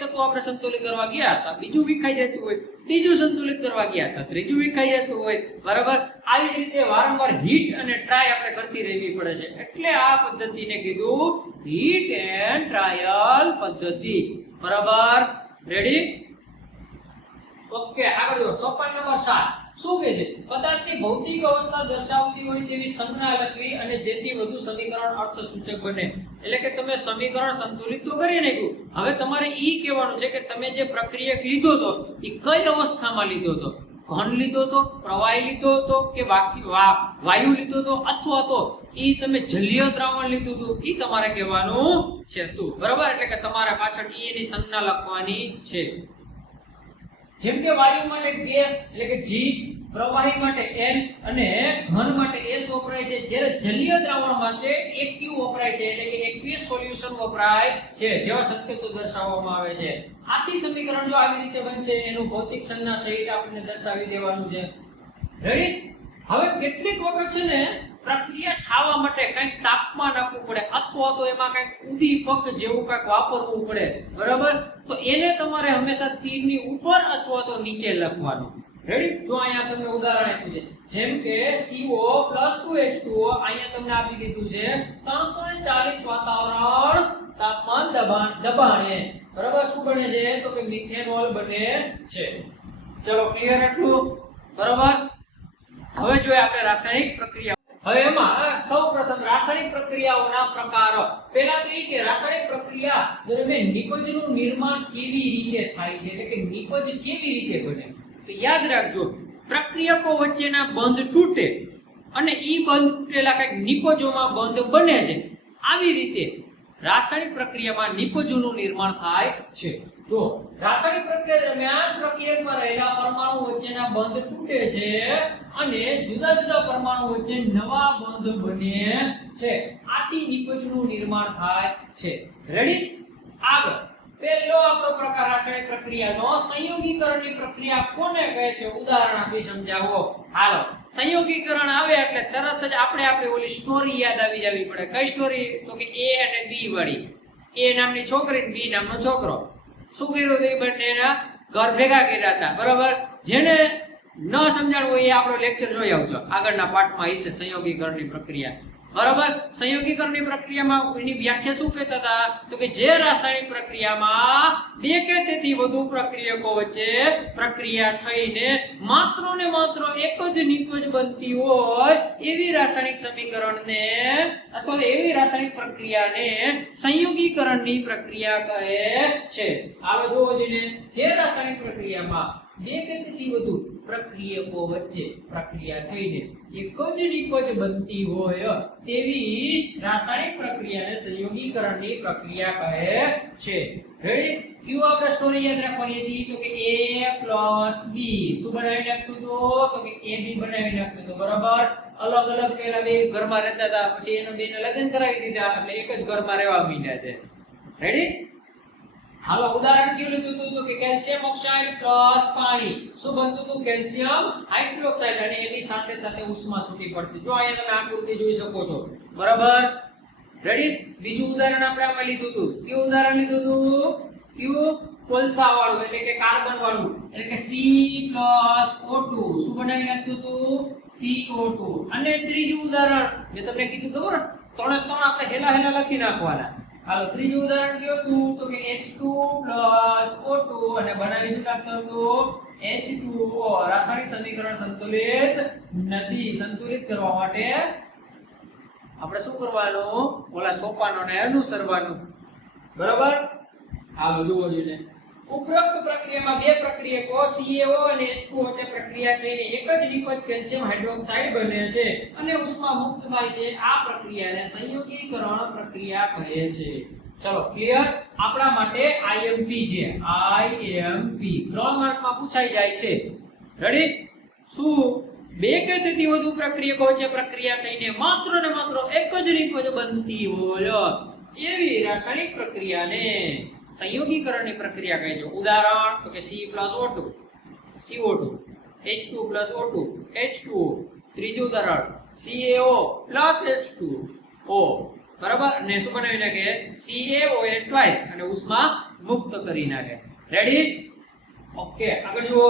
તત્વ આપણે સંતુલિત કરવા ગયા હતા, બીજું વિખાઈ જતું હોય, ત્રીજું સંતુલિત કરવા ગયા હતા, ત્રીજું વિખાઈ જતું હોય, બરાબર. આવી રીતે વારંવાર હીટ અને ટ્રાય આપણે કરતી રહેવી પડે છે, એટલે આ પદ્ધતિને કીધું હીટ એન્ડ ટ્રાયલ પદ્ધતિ, બરાબર. રેડી? ઓકે, આગળ જો સોપાન નંબર 7 શું કહે છે? પદાર્થની ભૌતિક અવસ્થા દર્શાવતી હોય તેવી સંજ્ઞા લખવી અને જેથી વધુ સમીકરણ અર્થસૂચક બને. એટલે કે તમે સમીકરણ સંતુલિત તો કરી નાખ્યું, હવે તમારે ઈ કહેવાનું છે કે તમે જે પ્રક્રિયક લીધો તો એ કઈ અવસ્થામાં લીધો તો, ઘન લીધો તો, પ્રવાહી લીધો તો કે વાયુ લીધો તો, અથવા તો ઈ તમે જલીય દ્રાવણ લીધું હતું, ઈ તમારે કહેવાનું છે તું, બરાબર. એટલે કે તમારે પાછળ ઈ એની સંજ્ઞા લખવાની છે. જેમ કે વાયુ માટે ગેસ એટલે કે G, પ્રવાહી માટે N અને ઘન માટે S વપરાય છે, જ્યારે જલીય દ્રાવણ માટે AQ વપરાય છે, એટલે કે aqueous સોલ્યુશન વપરાય છે, જેવા સંકેતો દર્શાવવામાં આવે છે. આથી સમીકરણ જો આવી રીતે બનશે એનું ભૌતિક સંજ્ઞા સહિત આપણે દર્શાવી દેવાનું છે. રેડી? હવે કેટલીક વખત છે ને પ્રક્રિયા થવા માટે કંઈક તાપમાન આપવું પડે, અથવા તો એમાં કંઈક ઉદ્દીપક જેવું કંઈક વાપરવું પડે, બરાબર. તો એને તમારે હંમેશા તીરની ઉપર અથવા તો નીચે લખવાનું. રેડી? જો અહીંયા તમને ઉદાહરણ આપ્યું છે, જેમ કે CO + 2H2O, અહીંયા તમને આપી દીધું છે 340 વાતાવરણ તાપમાન દબાણે, બરાબર. શું બને છે? તો કે મિથેનોલ બને છે. ચલો, ક્લિયર એટલું? બરાબર. હવે જોઈએ આપણે રાસાયણિક પ્રક્રિયા. હવે એમાં સૌપ્રથમ રાસાયણિક પ્રક્રિયાઓના પ્રકારો. પહેલા તો એ કે રાસાયણિક પ્રક્રિયા દરમિયાન નિપજનું નિર્માણ કેવી રીતે થાય છે, એટલે કે નિપજ કેવી રીતે બને. તો યાદ રાખજો, પ્રક્રિયકો વચ્ચેના બંધ તૂટે અને ઈ બંધ તૂટેલા કંઈક નિપજોમાં બંધ બને છે. આવી રીતે રાસાયણિક પ્રક્રિયામાં નિપજોનું નિર્માણ થાય છે. જો રાસાયણિક પ્રક્રિયા દરમિયાન પ્રક્રિયકમાં રહેલા પરમાણુ વચ્ચેના બંધ તૂટે છે અને જુદા જુદા પરમાણુ વચ્ચે નવા બંધ બને છે, આથી નિપજનું નિર્માણ થાય છે. રેડી? આગળ પહેલો આપણો પ્રકાર રાસાયણિક પ્રક્રિયાનો સંયોગીકરણની પ્રક્રિયા કોને કહે છે? ઉદાહરણ આપી સમજાવો. હાલો, સંયોગીકરણ આવે એટલે તરત જ આપણે આપણી ઓલી સ્ટોરી યાદ આવી જવી પડે. કઈ સ્ટોરી? તો કે A અને B વાળી. A નામની છોકરી અને B નામનો છોકરો. શું કર્યું હતું? બંનેના ઘર ભેગા કર્યા હતા, બરાબર. જેને ન સમજાણું હોય એ આપણો લેક્ચર જોઈ આવજો, આગળના પાઠમાં હશે સંયોગીકરણની પ્રક્રિયા, બરાબર. સંયોગીકરણની પ્રક્રિયામાં એની વ્યાખ્યા શું કહેતા હતા? તો કે જે રાસાયણિક પ્રક્રિયામાં બે કે તેથી વધુ પ્રક્રિયકો વચ્ચે પ્રક્રિયા થઈને માત્ર ને માત્ર એક જ નિપજ બનતી હોય એવી રાસાયણિક સમીકરણને અથવા એવી રાસાયણિક પ્રક્રિયાને સંયોગીકરણની પ્રક્રિયા કહે છે. હવે જોવો જોઈએ, જે રાસાયણિક પ્રક્રિયામાં બે કે તેથી વધુ પ્રક્રિયકો વચ્ચે પ્રક્રિયા થઈને એક જ નિપજ બનતી હોય તેવી રાસાયણિક પ્રક્રિયાને સંયોગીકરણની પ્રક્રિયા કહે છે. રેડી? ક્યુ આપણે સ્ટોરી યાદ રાખવાની હતી? તો કે A + B શું બનાવી નાખતું હતું? તો કે AB બનાવી નાખતું હતું, બરાબર. અલગ અલગ પહેલા બે ઘરમાં રહેતા હતા, પછી એનો બેને લગ્ન કરાવી દીધા એટલે એક જ ઘરમાં રહેવા માંડ્યા છે. રેડી? હાલો, ઉદાહરણ કેવું લીધું હતું? તો કે કેલ્શિયમ ઓક્સાઇડ પ્લસ પાણી શું બનતું હતું? કેલ્શિયમ હાઇડ્રોક્સાઇડ, અને એની સાથે સાથે ઉષ્મા છૂટી પડતી. જો અહીંયા તમે આકૃતિ જોઈ શકો છો, બરાબર. રેડી? બીજું ઉદાહરણ આપણે આમાં લીધું હતું. કેવું ઉદાહરણ લીધું હતું? કયું? કોલસા વાળું, એટલે કે કાર્બન વાળું, એટલે કે C+O2 શું બનાવી નાખ્યું હતું? CO2. અને ત્રીજું ઉદાહરણ મેં તમને કીધું ખબર, ત્રણે ત્રણ આપણે હેલા હેલા લખી નાખવાના. હાલો, ત્રીજું ઉદાહરણ કયું હતું? તો કે H2+O2 અને બનાવી શું નાખતું હતું? H2O. રાસાયણિક સમીકરણ સંતુલિત નથી. સંતુલિત કરવા માટે આપણે શું કરવાનું? ઓલા સોપાનોને અનુસરવાનું, બરાબર. હાલો, જુઓ જોઈએ, ઉપરોક્ત પ્રક્રિયામાં બે પ્રક્રિયકો CaO અને H2O વચ્ચે પ્રક્રિયા થઈને એક જ નિપજ કેલ્શિયમ હાઇડ્રોક્સાઇડ બને છે અને ઉષ્મા મુક્ત થાય છે. આ પ્રક્રિયાને સંયોગીકરણ પ્રક્રિયા કહે છે. ચલો, ક્લિયર? આપણા માટે IMP છે. IMP 3 માર્કમાં પૂછાઈ જાય છે. રેડી? શું? બે કે તેથી વધુ પ્રક્રિયકો વચ્ચે પ્રક્રિયા થઈને માત્ર ને માત્ર એક જ નિપજ બનતી હોય એવી રાસાયણિક પ્રક્રિયાને સંયોગીકરણની પ્રક્રિયા કહે છે. ઉદાહરણ તો કે C+O2 CO2, H2+O2 H2O. ત્રીજું ઉદાહરણ CaO H2O, બરાબર. અને શું બનાવી નાખે? CaOH ટ્વાઇસ અને ઉષ્મા મુક્ત કરી નાખે. રેડી? ઓકે, આગળ જુઓ.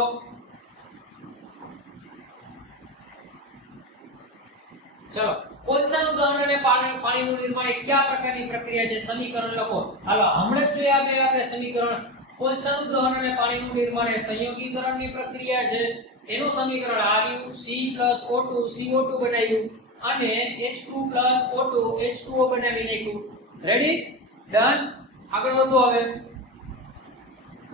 ચલો, કોલસાનું દહન અને પાણીનું નિર્માણ એ કયા પ્રકારની પ્રક્રિયા છે? સમીકરણ લખો. હાલો, હમણાં જ જોયા આપણે સમીકરણ. કોલસાનું દહન અને પાણીનું નિર્માણ એ સંયોગીકરણની પ્રક્રિયા છે. એનું સમીકરણ આવ્યું C+O2 CO2 બનાવ્યું અને H2 O2 H2O બનાવી નાખ્યું. રેડી? ડન. આગળ વધો. હવે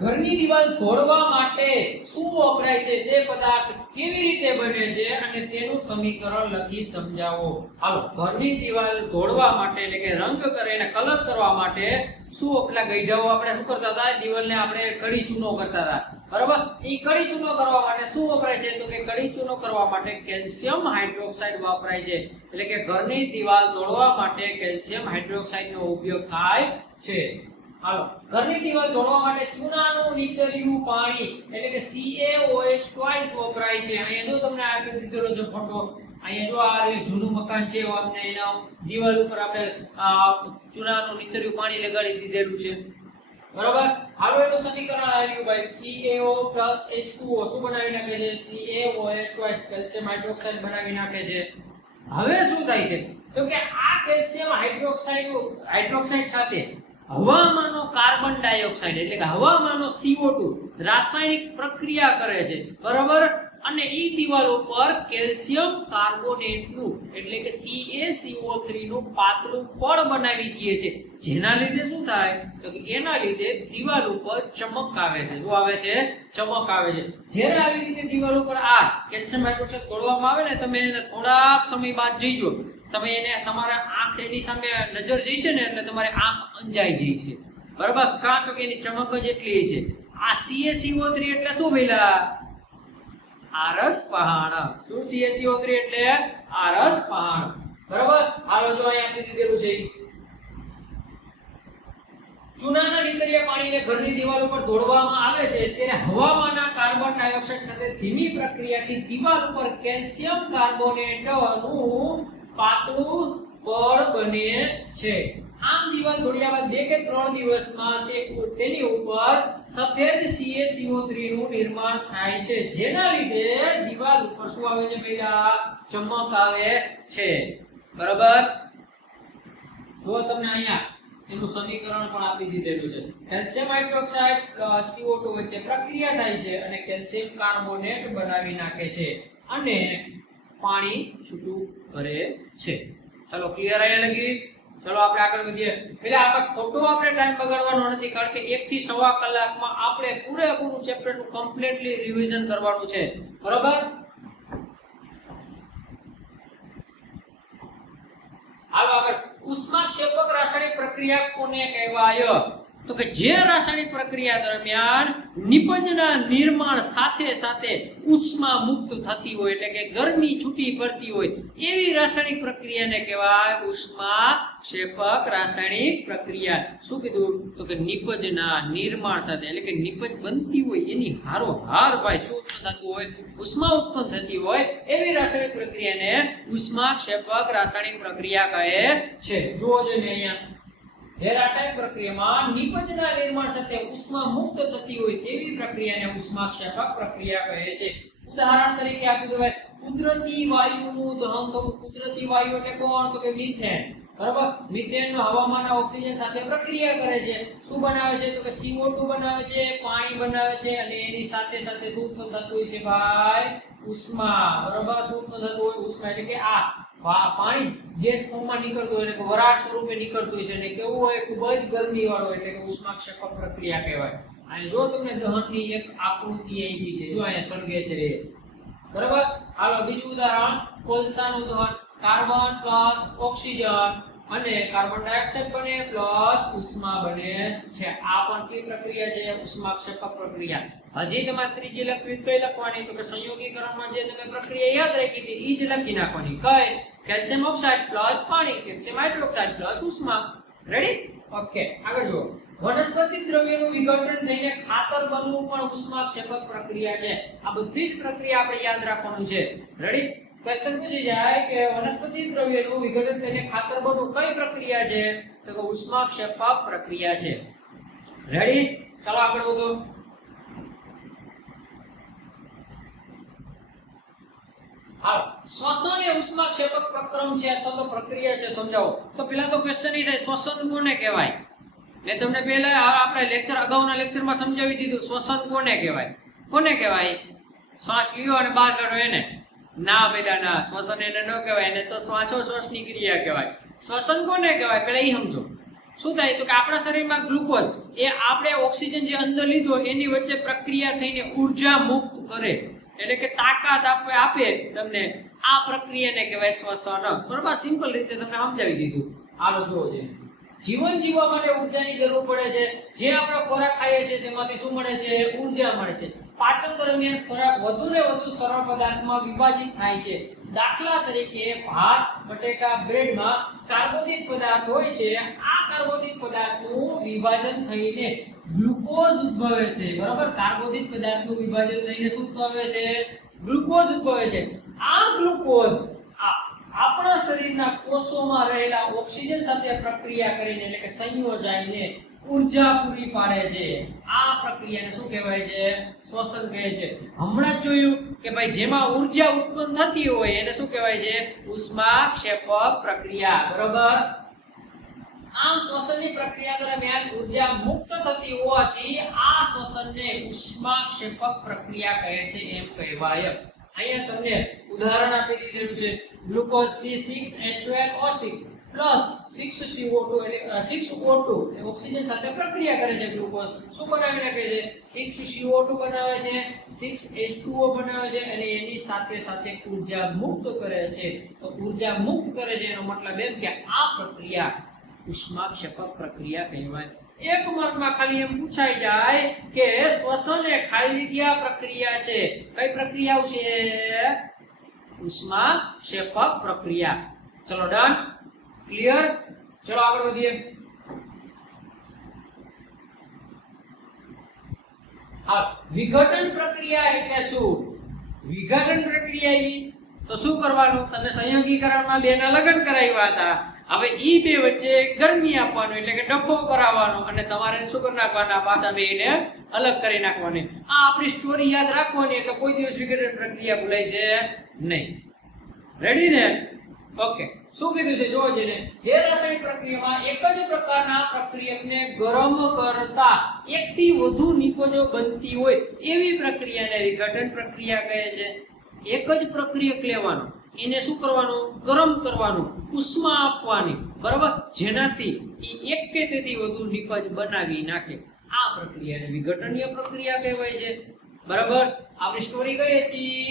ઘરની દિવાલ તોડવા માટે શું વપરાય છે? તે પદાર્થ કેવી રીતે બને છે અને તેનું સમીકરણ લખી સમજાવો. હાલો, ઘરની દિવાલ તોડવા માટે એટલે કે રંગ કરે અને કલર કરવા માટે શું પેલા ગઈઢાઓ આપણે શું કરતા હતા? દિવાલને આપણે કડી ચૂનો કરતા હતા, બરાબર? એ કડી ચૂનો કરવા માટે શું વપરાય છે? તો કે કડી ચૂનો કરવા માટે કેલ્શિયમ હાઇડ્રોક્સાઇડ વપરાય છે. એટલે કે ઘરની દિવાલ તોડવા માટે કેલ્શિયમ હાઇડ્રોક્સાઇડનો ઉપયોગ થાય છે. હાલો, ઘરની દિવાલ તોડવા માટે ચૂનાનું નીતર્યું પાણી એટલે કે CaOH ટ્વાઇસ વપરાય છે. અહીંયા જો તમને આપી દીધેલો છે ફોટો. અહીંયા જો આ જૂનું મકાન છે, આપણે એના દિવાલ ઉપર આપણે ચૂનાનું નીતર્યું પાણી લગાડી દીધેલું છે, બરાબર? હાલો, એનું સમીકરણ આવ્યું ભાઈ CaO H2O શું બનાવી નાખે છે? CaOH ટ્વાઇસ કેલ્શિયમ હાઇડ્રોક્સાઇડ બનાવી નાખે છે. હવે શું થાય છે? તો કે આ કેલ્શિયમ હાઇડ્રોક્સાઇડ સાથે હવામાંનો કાર્બન ડાયોક્સાઇડ એટલે કે હવામાંનો CO2 રાસાયણિક પ્રક્રિયા કરે છે, બરાબર? અને ઈ દિવાલ ઉપર કેલ્શિયમ કાર્બોનેટનું એટલે કે CaCO3 નું પાતળું પડ બનાવી દે છે. જેના લીધે શું થાય? તો કે એના લીધે દિવાલ ઉપર ચમક આવે છે. શું આવે છે? ચમક આવે છે. જ્યારે આવી રીતે દિવાલ ઉપર આ કેલ્શિયમ હાઇડ્રોક્સાઇડ તોડવામાં આવે ને, તમે એને થોડાક સમય બાદ જોઈજો, તમે એને તમારા આંખ એની સામે નજર જઈશે ને એટલે તમારી આંખ અંજાઈ જાય છે, બરાબર? કાં તો કે એની ચમક જ એટલી છે. આ CaCO3 એટલે શું ભઈલા? આરસ પહાણ. શું CaCO3 એટલે? આરસ પહાણ, બરાબર? હાલો, જો અહીંયા આપી દીધેલું છે. ચૂનાના નીતર્યા પાણીને ઘરની દિવાલ ઉપર ઢોળવામાં આવે છે ત્યારે હવામાંના કાર્બન ડાયોક્સાઇડ સાથે ધીમી પ્રક્રિયાથી દિવાલ ઉપર કેલ્શિયમ કાર્બોનેટનું પાતળું પડ બને છે. આમ દિવાલ તોડ્યા બાદ 2 કે 3 દિવસમાં તેની ઉપર સફેદ CaCO3 નું નિર્માણ થાય છે. જેના લીધે દિવાલ ઉપર શું આવે છે? પહેલા ચમક આવે છે, બરાબર? જો તમને અહીંયા એનું સમીકરણ પણ આપી દીધેલું છે. કેલ્શિયમ હાઇડ્રોક્સાઇડ CO2 વચ્ચે પ્રક્રિયા થાય છે અને કેલ્શિયમ કાર્બોનેટ બનાવી નાખે છે અને પાણી છૂટું કરે છે. ચલો, ક્લિયર અહીંયા લગી? ચલો આપણે આગળ વધીએ. એટલે આપણે ખોટો આપણે ટાઈમ બગાડવાનો નથી, કારણ કે 1 થી સવા કલાકમાં આપણે પૂરેપૂરું ચેપ્ટર નું કમ્પ્લીટલી રિવિઝન કરવાનું છે, બરાબર? હાલો આગળ. ઉષ્માક્ષેપક રાસાયણિક પ્રક્રિયા કોને કહેવાય? તો કે જે રાસાયણિક પ્રક્રિયા દરમિયાન નિપજના નિર્માણ સાથે સાથે ઉષ્મા મુક્ત થતી હોય એટલે કે ગરમી છૂટી પડતી હોય એવી રાસાયણિક પ્રક્રિયાને કહેવાય ઉષ્માક્ષેપક રાસાયણિક પ્રક્રિયા. શું કીધું? તો કે નિપજના નિર્માણ સાથે એટલે કે નિપજ બનતી હોય એની હારોહાર ભાઈ શું ઉત્પન્ન થતું હોય? ઉષ્મા ઉત્પન્ન થતી હોય એવી રાસાયણિક પ્રક્રિયાને ઉષ્માક્ષેપક રાસાયણિક પ્રક્રિયા કહે છે. જુઓ જોઈને અહીંયા, જે રાસાયણિક પ્રક્રિયામાં નિપજના નિર્માણ સાથે ઉષ્મા મુક્ત થતી હોય તેવી પ્રક્રિયાને ઉષ્માક્ષેપક પ્રક્રિયા કહે છે. ઉદાહરણ તરીકે આપી દો, કુદરતી વાયુનું દહન થવું. કુદરતી વાયુ એટલે કોણ? તો કે મિથેન, બરાબર? મિથેન હવામાંના ઓક્સિજન સાથે પ્રક્રિયા કરે છે. શું બનાવે છે? તો કે CO2 બનાવે છે, પાણી બનાવે છે અને એની સાથે સાથે શું ઉત્પન્ન થતું હોય છે ભાઈ? ઉષ્મા, બરાબર? શું ઉત્પન્ન થતું હોય? ઉષ્મા એટલે કે આ પાણી ગેસ ફોર્મમાં નીકળતું હોય એટલે કે વરાળ સ્વરૂપે નીકળતું હોય છે અને કેવું હોય? ખૂબ જ ગરમી વાળો એટલે કે ઉષ્માક્ષેપક પ્રક્રિયા કહેવાય. અહીં જો તમને દહનની એક આકૃતિ આપી છે, જો અહીંયા સળગે છે, બરાબર? હાલો બીજું ઉદાહરણ, કોલસાનું દહન. કાર્બન પ્લસ ઓક્સિજન અને કાર્બન ડાયોક્સાઇડ બને પ્લસ ઉષ્મા બને છે. આ પણ કઈ પ્રક્રિયા છે? ઉષ્માક્ષેપક પ્રક્રિયા. હજી તમારે ત્રીજી લખવી કઈ લખવાની? તો કે સંયોગીકરણમાં જે તમે પ્રક્રિયા યાદ રાખી હતી ઈ જ લખી નાખવાની. કઈ? કેલ્શિયમ ઓક્સાઇડ પ્લસ પાણી, કેલ્શિયમ હાઇડ્રોક્સાઇડ પ્લસ ઉષ્મા. રેડી? ઓકે, આગળ જુઓ. વનસ્પતિ દ્રવ્યનું વિઘટન થઈને ખાતર બનવું પણ ઉષ્માક્ષેપક પ્રક્રિયા છે. આ બધી જ પ્રક્રિયા આપણે યાદ રાખવાનું છે. રેડી? ક્વેશ્ચન પૂછી જાય કે વનસ્પતિ દ્રવ્યનું વિઘટન થઈને ખાતર બનવું કઈ પ્રક્રિયા છે? તો કે ઉષ્માક્ષેપક પ્રક્રિયા છે. રેડી? ચાલો આગળ વધો. હાલ શ્વસન એ ઉષ્માક્ષેપક પ્રક્રમ છે અથવા તો પ્રક્રિયા છે, સમજાવો. તો પેલા તો ક્વેશ્ચન એ થાય શ્વસન કોને કહેવાય? મેં તમને પહેલા આપણે લેક્ચર અગાઉના લેક્ચરમાં સમજાવી દીધું શ્વસન કોને કહેવાય. કોને કહેવાય? શ્વાસ લ્યો અને બહાર કાઢો એને. ના બેટા ના, શ્વસન એને ન કહેવાય, એને તો શ્વાસોશ્વાસની ક્રિયા કહેવાય. શ્વસન કોને કહેવાય પેલા એ સમજો. શું થાય? તો કે આપણા શરીરમાં ગ્લુકોઝ એ આપણે ઓક્સિજન જે અંદર લીધો એની વચ્ચે પ્રક્રિયા થઈને ઊર્જા મુક્ત કરે, એટલે કે તાકાત આપે તમને. આ પ્રક્રિયાને કહેવાય શ્વસન. બરોબર? સિમ્પલ રીતે તમને સમજાવી દીધું. હાલો જોવો જોઈએ. જીવન જીવવા માટે ઊર્જાની જરૂર પડે છે. જે આપણે ખોરાક ખાઈએ છીએ તેમાંથી શું મળે છે? ઊર્જા મળે છે. પાચન દરમિયાન ખોરાક વધુ ને વધુ સરળ પદાર્થમાં વિભાજિત થાય છે. દાખલા તરીકે ભાત, બટેકા, બ્રેડમાં કાર્બોદિત પદાર્થ હોય છે. આ કાર્બોદિત પદાર્થનું વિભાજન થઈને ગ્લુકોઝ ઉદ્ભવે છે. બરાબર? કાર્બોદિત પદાર્થનું વિભાજન થઈને શું ઉદ્ભવે છે? ગ્લુકોઝ ઉદ્ભવે છે. આ ગ્લુકોઝ આપણા શરીરના કોષોમાં રહેલા ઓક્સિજન સાથે પ્રક્રિયા કરીને, એટલે કે સંયોજાઈને ઊર્જા પૂરી પાડે છે. આ પ્રક્રિયાને શું કહેવાય છે? શ્વસન કહે છે. હમણાં જ જોયું કે ભાઈ જેમાં ઊર્જા ઉત્પન્ન થતી હોય એને શું કહેવાય છે? ઉષ્માક્ષેપક પ્રક્રિયા. બરોબર? આમ શ્વસનની પ્રક્રિયા દરમિયાન ઊર્જા મુક્ત થતી હોવાથી આ શ્વસનને ઉષ્માક્ષેપક પ્રક્રિયા કહે છે એમ કહેવાય. અહીંયા તમને ઉદાહરણ આપી દીધેલું છે. ગ્લુકોઝ C6H12O6 પ્લસ 6CO2 એટલે 6O2 ઓક્સિજન સાથે પ્રક્રિયા કરે છે. ગ્લુકોઝ શું બનાવી નાખે છે? 6CO2 બનાવે છે, 6H2O બનાવે છે અને એની સાથે સાથે ઊર્જા મુક્ત કરે છે. તો ઊર્જા મુક્ત કરે છે એનો મતલબ એમ કે આ પ્રક્રિયા ઉષ્માક્ષેપક પ્રક્રિયા કહેવાય. એક માર્કમાં ખાલી એમ પૂછાઈ જાય કે શ્વસન એ ખાલી ક્યાં પ્રક્રિયા છે? કઈ પ્રક્રિયા છે? ઉષ્માક્ષેપક પ્રક્રિયા. ચલો ડન, ક્લિયર? ચલો આગળ વધીએ. હા, વિઘટન પ્રક્રિયા એટલે શું? વિઘટન પ્રક્રિયા તો શું કરવાનું? તમે સંયોગીકરણમાં બેના લગ્ન કરાવ્યા હતા. હવે ઈ બે વચ્ચે ગરમી આપવાનું એટલે કે ડખો કરાવવાનો અને તમારે શું કરી નાખવાના? પાછા બેને અલગ કરી નાખવાની. આ આપણી સ્ટોરી યાદ રાખવાની એટલે કોઈ દિવસ વિઘટન પ્રક્રિયા ભૂલાય છે નહીં. રેડી ને? ઓકે. શું કીધું છે જોવો જઈને. જે રાસાયણિક પ્રક્રિયામાં એક જ પ્રકારના પ્રક્રિયકને ગરમ કરતા એકથી વધુ નિપજો બનતી હોય એવી પ્રક્રિયાને વિઘટન પ્રક્રિયા કહે છે. એક જ પ્રક્રિયક લેવાનું, એને શું કરવાનું? ગરમ કરવાનું, ઉષ્મા આપવાની. બરાબર? જેનાથી એક કે તેથી વધુ નિપજ બનાવી નાખે. આ પ્રક્રિયાને વિઘટનીય પ્રક્રિયા કહેવાય છે. બરાબર? આપણી સ્ટોરી કઈ હતી?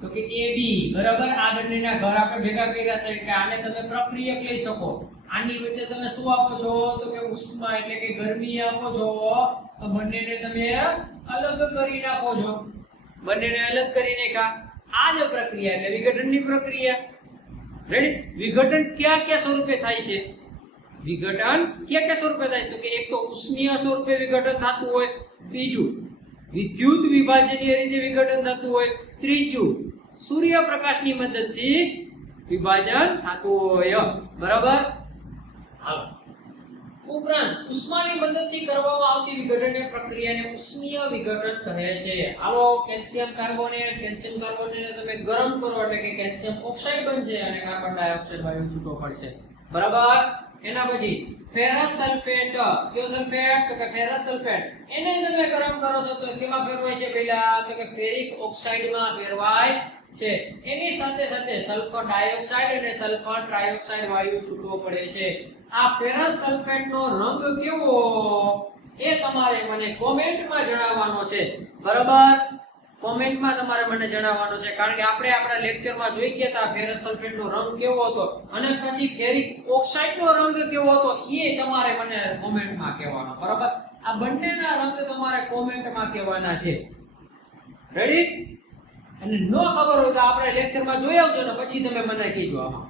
તો કે AB. બરાબર? આ બંનેના ઘર આપણે ભેગા કર્યા હતા કે આને તમે પ્રક્રિયક લઈ શકો. આની વચ્ચે તમે શું આપો છો? તો કે ઉષ્મા એટલે કે ગરમી આપો છો. બંનેને તમે અલગ કરી નાખો છો. બંનેને અલગ કરી નાખ્યા. આ જ પ્રક્રિયા એટલે વિઘટનની પ્રક્રિયા. રેડી? વિઘટન કયા કયા સ્વરૂપે થાય છે? વિઘટન કયા કયા સ્વરૂપે થાય? તો કે એક તો ઉષ્મીય સ્વરૂપે વિઘટન થતું હોય, બીજું વિદ્યુત વિભાજનીય રીતે વિઘટન થતું હોય, ત્રીજું સૂર્યપ્રકાશની મદદથી વિભાજન થતું હોય. બરાબર? હાલો. ઉપરાંત ઉષ્માની મદદથી કરવામાં આવતી વિઘટનની પ્રક્રિયાને ઉષ્મીય વિઘટન કહે છે. હાલો, કેલ્શિયમ કાર્બોનેટ તમે ગરમ કરો એટલે કે કેલ્શિયમ ઓક્સાઇડ બનશે અને કાર્બન ડાયોક્સાઇડ વાયુ છૂટો પડશે. બરાબર? એના પછી ફેરસ સલ્ફેટ. કયો સલ્ફેટ? તો કે ફેરસ સલ્ફેટ. એને તમે ગરમ કરો છો તો કેમાં ફેરવાય છે? પહેલા તો કે ફેરિક ઓક્સાઇડમાં ફેરવાય છે. એની સાથે સાથે સલ્ફર ડાયોક્સાઇડ અને સલ્ફર ટ્રાયોક્સાઇડ વાયુ છૂટો પડે છે. આ ફેરસ સલ્ફેટનો રંગ કેવો એ તમારે મને કોમેન્ટમાં જણાવવાનો છે. બરાબર? કોમેન્ટમાં તમારે મને જણાવવાનો છે કારણ કે આપણે આપણા લેક્ચરમાં જોઈ ગયા હતા ફેરસ સલ્ફેટનો રંગ કેવો હતો અને પછી ફેરિક ઓક્સાઇડનો રંગ કેવો હતો એ તમારે મને કોમેન્ટમાં કહેવાનો. બરાબર? આ બંનેના રંગ તમારે કોમેન્ટમાં કહેવાના છે. રેડી? અને નો ખબર હોય તો આપણે લેક્ચરમાં જોઈ આવજો ને પછી તમે મને કહેજો આમાં.